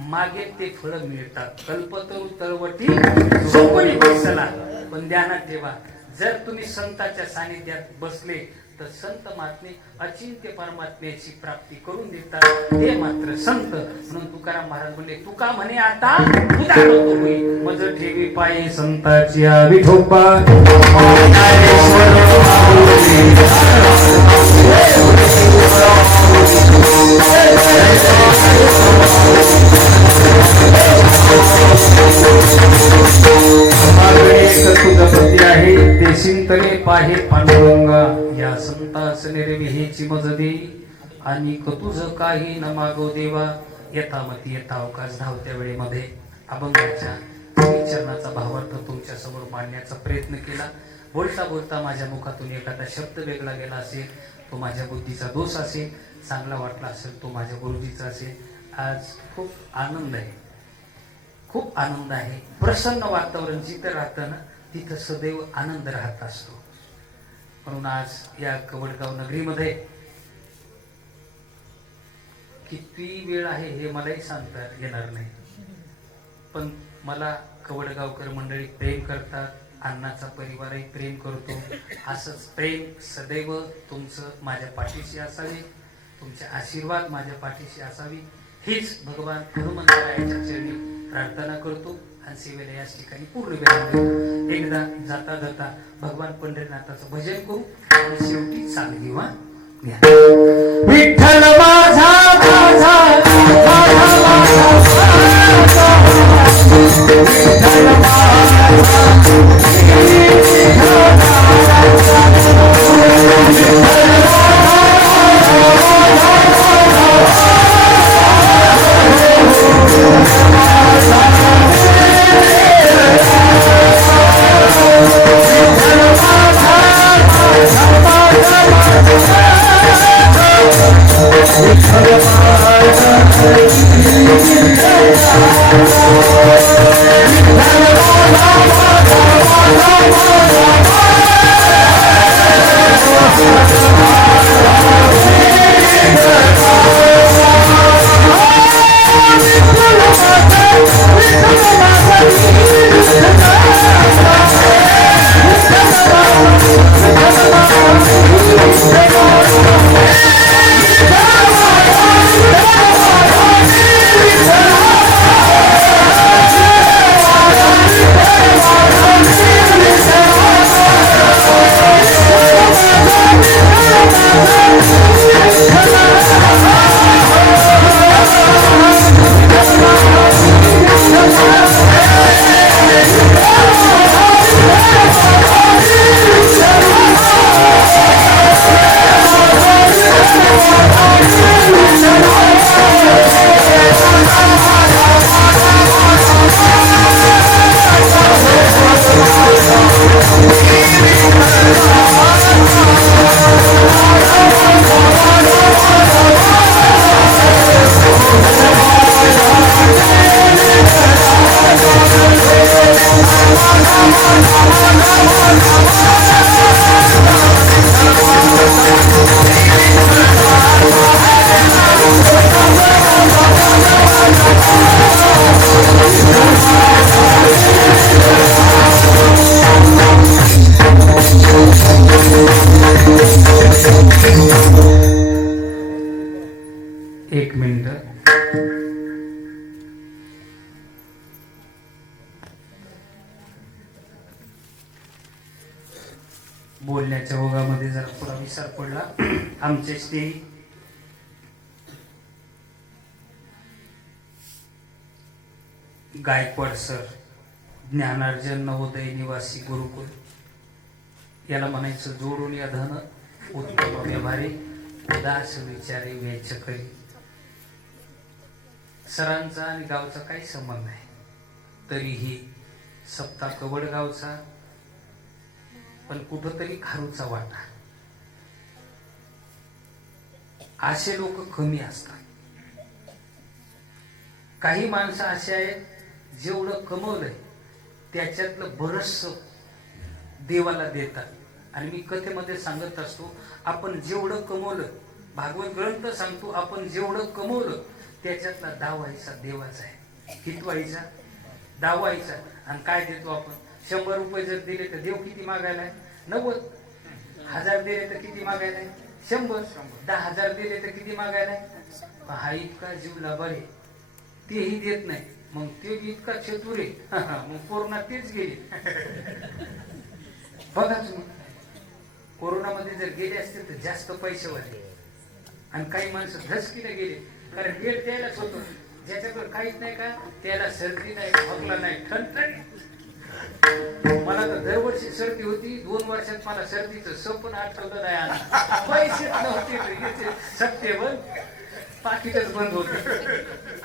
मागे ते फळ मिळतात. कल्पतरू तळवटी जो कोणी बसला पण ध्यानात ठेवा जर तुम्ही संताच्या सानिध्यात बसले तर संत महात्मे अचिंत्य परमात्म्याची प्राप्ती करून देतात ते मात्र संत. म्हणून तुकाराम महाराज म्हणले तुका म्हणे आता उदार तो होईल मज ठेवी पायी संताची विठोबा तुझपती आहे देशिंतले पाहे पांडुरंगा या संतास निर्विहेची मज दे आणि तुझ काही न मागो देवा यथामती यथावकाश धावत्या वेळेमध्ये अभंगाच्या चरणाचा भावार्थ तुमच्या समोर मांडण्याचा प्रयत्न केला. बोलता बोलता माझ्या मुखातून एखादा शब्द वेगळा गेला असेल तो माझ्या बुद्धीचा दोष असेल चांगला वाटला असेल तो माझ्या गुरुजीचा असेल. आज खूप आनंद आहे खूप आनंद आहे. प्रसन्न वातावरण जिथं राहतं ना तिथं सदैव आनंद राहत असतो. म्हणून आज या कवडगाव नगरीमध्ये किती वेळ आहे हे मलाही सांगता येणार नाही पण मला कवडगावकर मंडळी प्रेम करतात. अण्णाचा परिवारही प्रेम करतो. असंच प्रेम सदैव तुमचं माझ्या पाठीशी असावे. तुमचे आशीर्वाद माझ्या पाठीशी असावी हीच भगवान हनुमंतरायाच्या चरणी प्रार्थना करतो आणि सेवेला याच ठिकाणी पूर्ण विराम देतो. एकदा जाता जाता भगवान पंढरीनाथाचं भजन करू आणि शेवटी चाल घेऊ. विठ्ठल माझा माझा एक मिनिट. बोलण्याच्या ओघामध्ये जरा थोडा विसर पडला. आमचेच ते गायकवाड सर, ज्ञानार्जन नवोदय निवासी गुरुकुल, याला म्हणायचं जोडून या धन उत्तम व्यवहारी उदास विचारे वेच करी. सरांचा आणि गावचा काही संबंध नाही, तरीही सप्ता कवड गावचा, पण कुठंतरी खारूचा वाटा. असे लोक कमी असतात. काही माणसं असे आहेत जेवढं कमवलंय त्याच्यातलं बरचस देवाला देतात. आणि मी कथेमध्ये सांगत असतो, आपण जेवढं कमवलं, भागवत ग्रंथ सांगतो, आपण जेवढं कमवलं त्याच्यातला दावायचा देवाचा आहे, हितवायचा दावायचा. आणि काय देतो आपण? 100 रुपये जर दिले तर देव किती मागायलाय? 90. 1000 दिले तर किती मागायलाय? 100. 10,000 दिले तर किती मागायलाय? हा इतका जीवला बरे, तेही देत नाही. मग ते इतका चतुर आहे, मग कोरोना तेच गेले. बघा तुम्ही, कोरोनामध्ये जर गेले असते तर जास्त पैसे वाले. आणि काही माणसं धसकीला गेले, कारण वेळ द्यायलाच होतो. ज्याच्याकडे काहीच नाही का त्याला सर्दी नाही, खोकला नाही, ठणठण. मला तर दरवर्षी सर्दी होती. 2 वर्षात मला सर्दीचं सपन आठवलं नाही. आला पैसे नव्हते, सत्य बंद, पाकिटच बंद होते.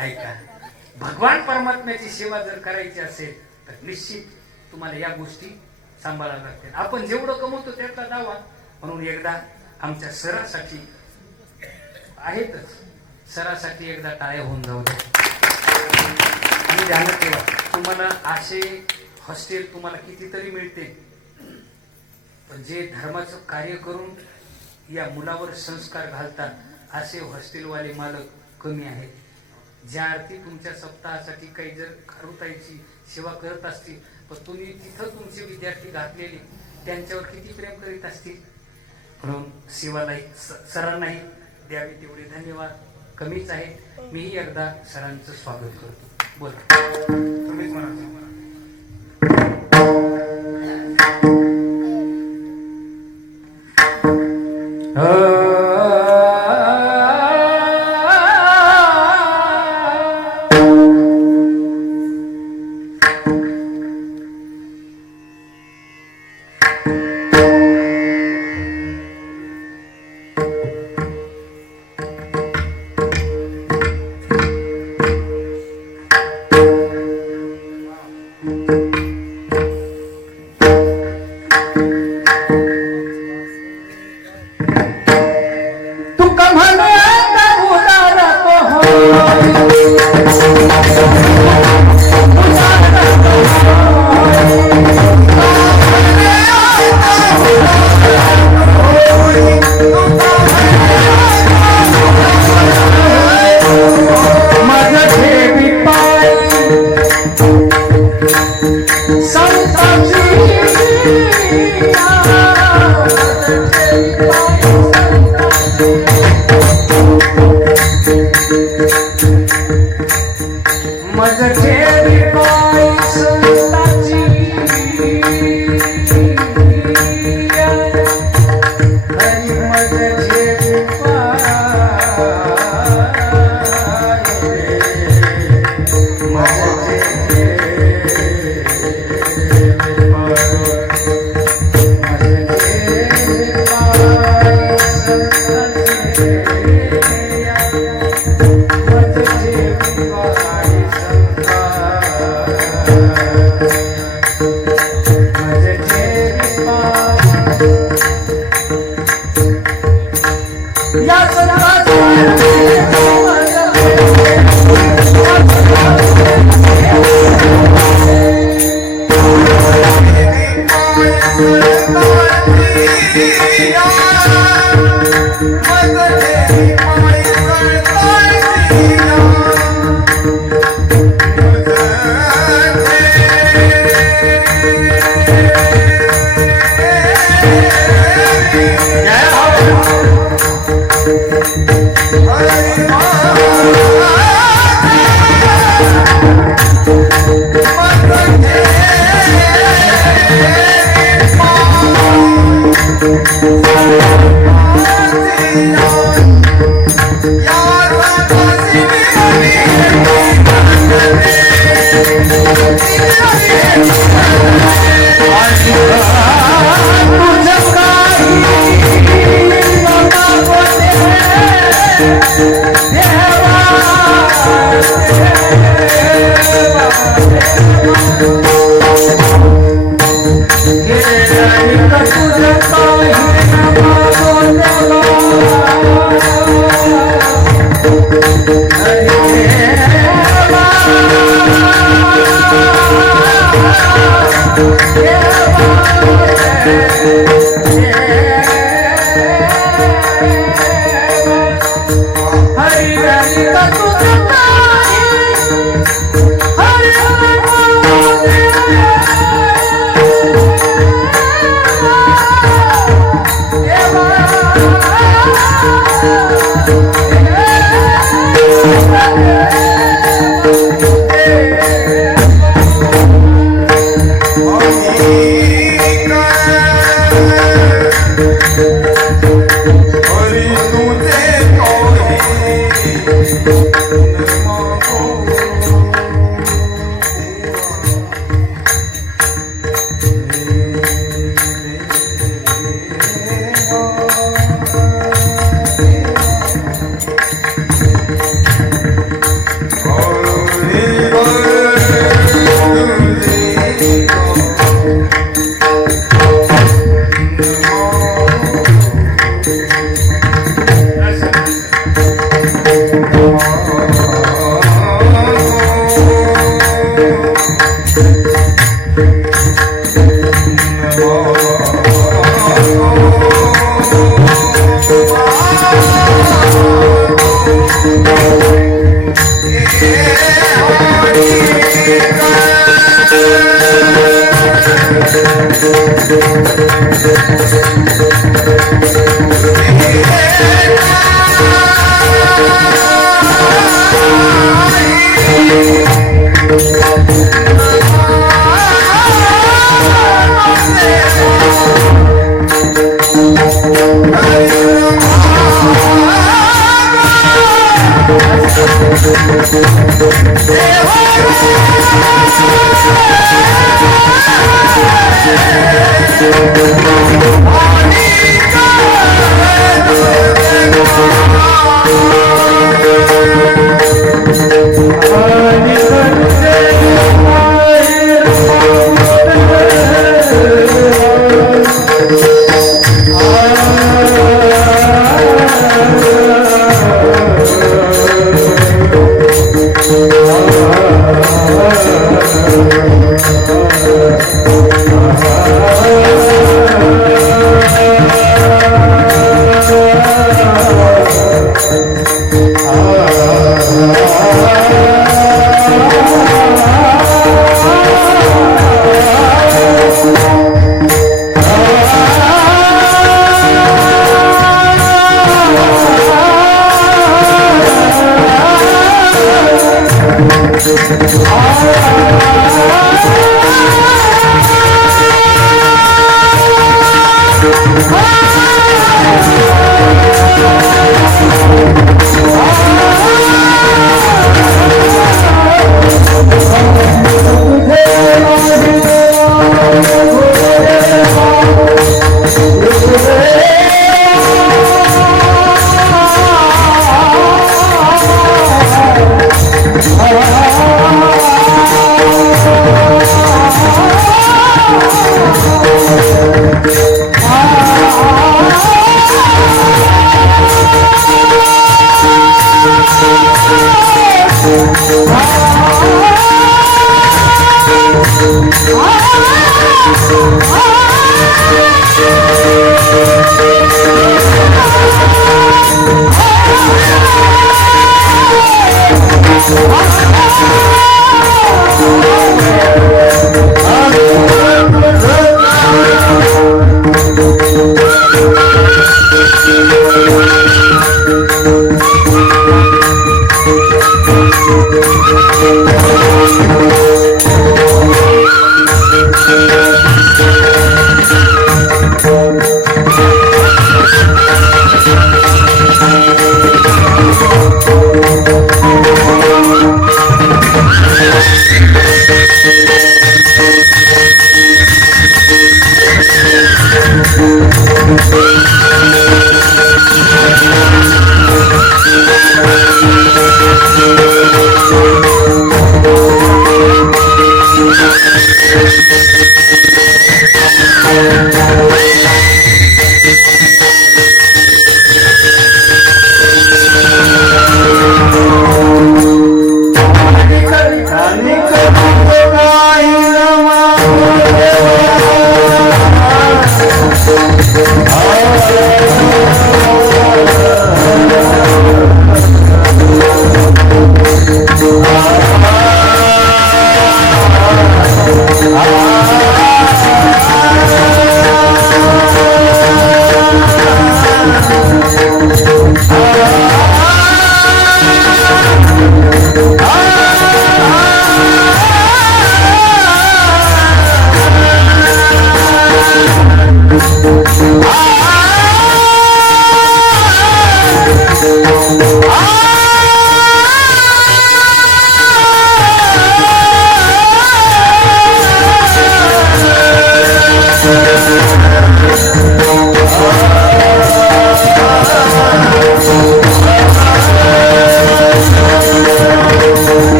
ऐका, भगवान परमात्म्याची सेवा जर करायची असेल तर निश्चित तुम्हाला या गोष्टी सांभाळाव्या लागतील. आपण जेवढं कमवतो त्यातला दावा. म्हणून एकदा आमच्या सरासाठी आहेतच, सरासाठी एकदा टाळ्या होऊन जाऊ द्या. आणि ध्यानात ठेवा, तुम्हाला असे हॉस्टेल तुम्हाला कितीतरी मिळते, पण जे धर्माचं कार्य करून या मुलावर संस्कार घालतात असे हॉस्टेलवाले मालक कमी आहेत. ज्या अर्थी तुमच्या सप्ताहासाठी काही जर खारुताईची सेवा करत असतील, पण तुम्ही तिथं तुमचे विद्यार्थी घातलेले त्यांच्यावर किती प्रेम करीत असतील. म्हणून सेवालाही सरांनाही द्यावे तेवढे धन्यवाद कमीच आहेत. मीही एकदा सरांचं स्वागत करतो. बोला तुम्हीच म्हणा. तुझे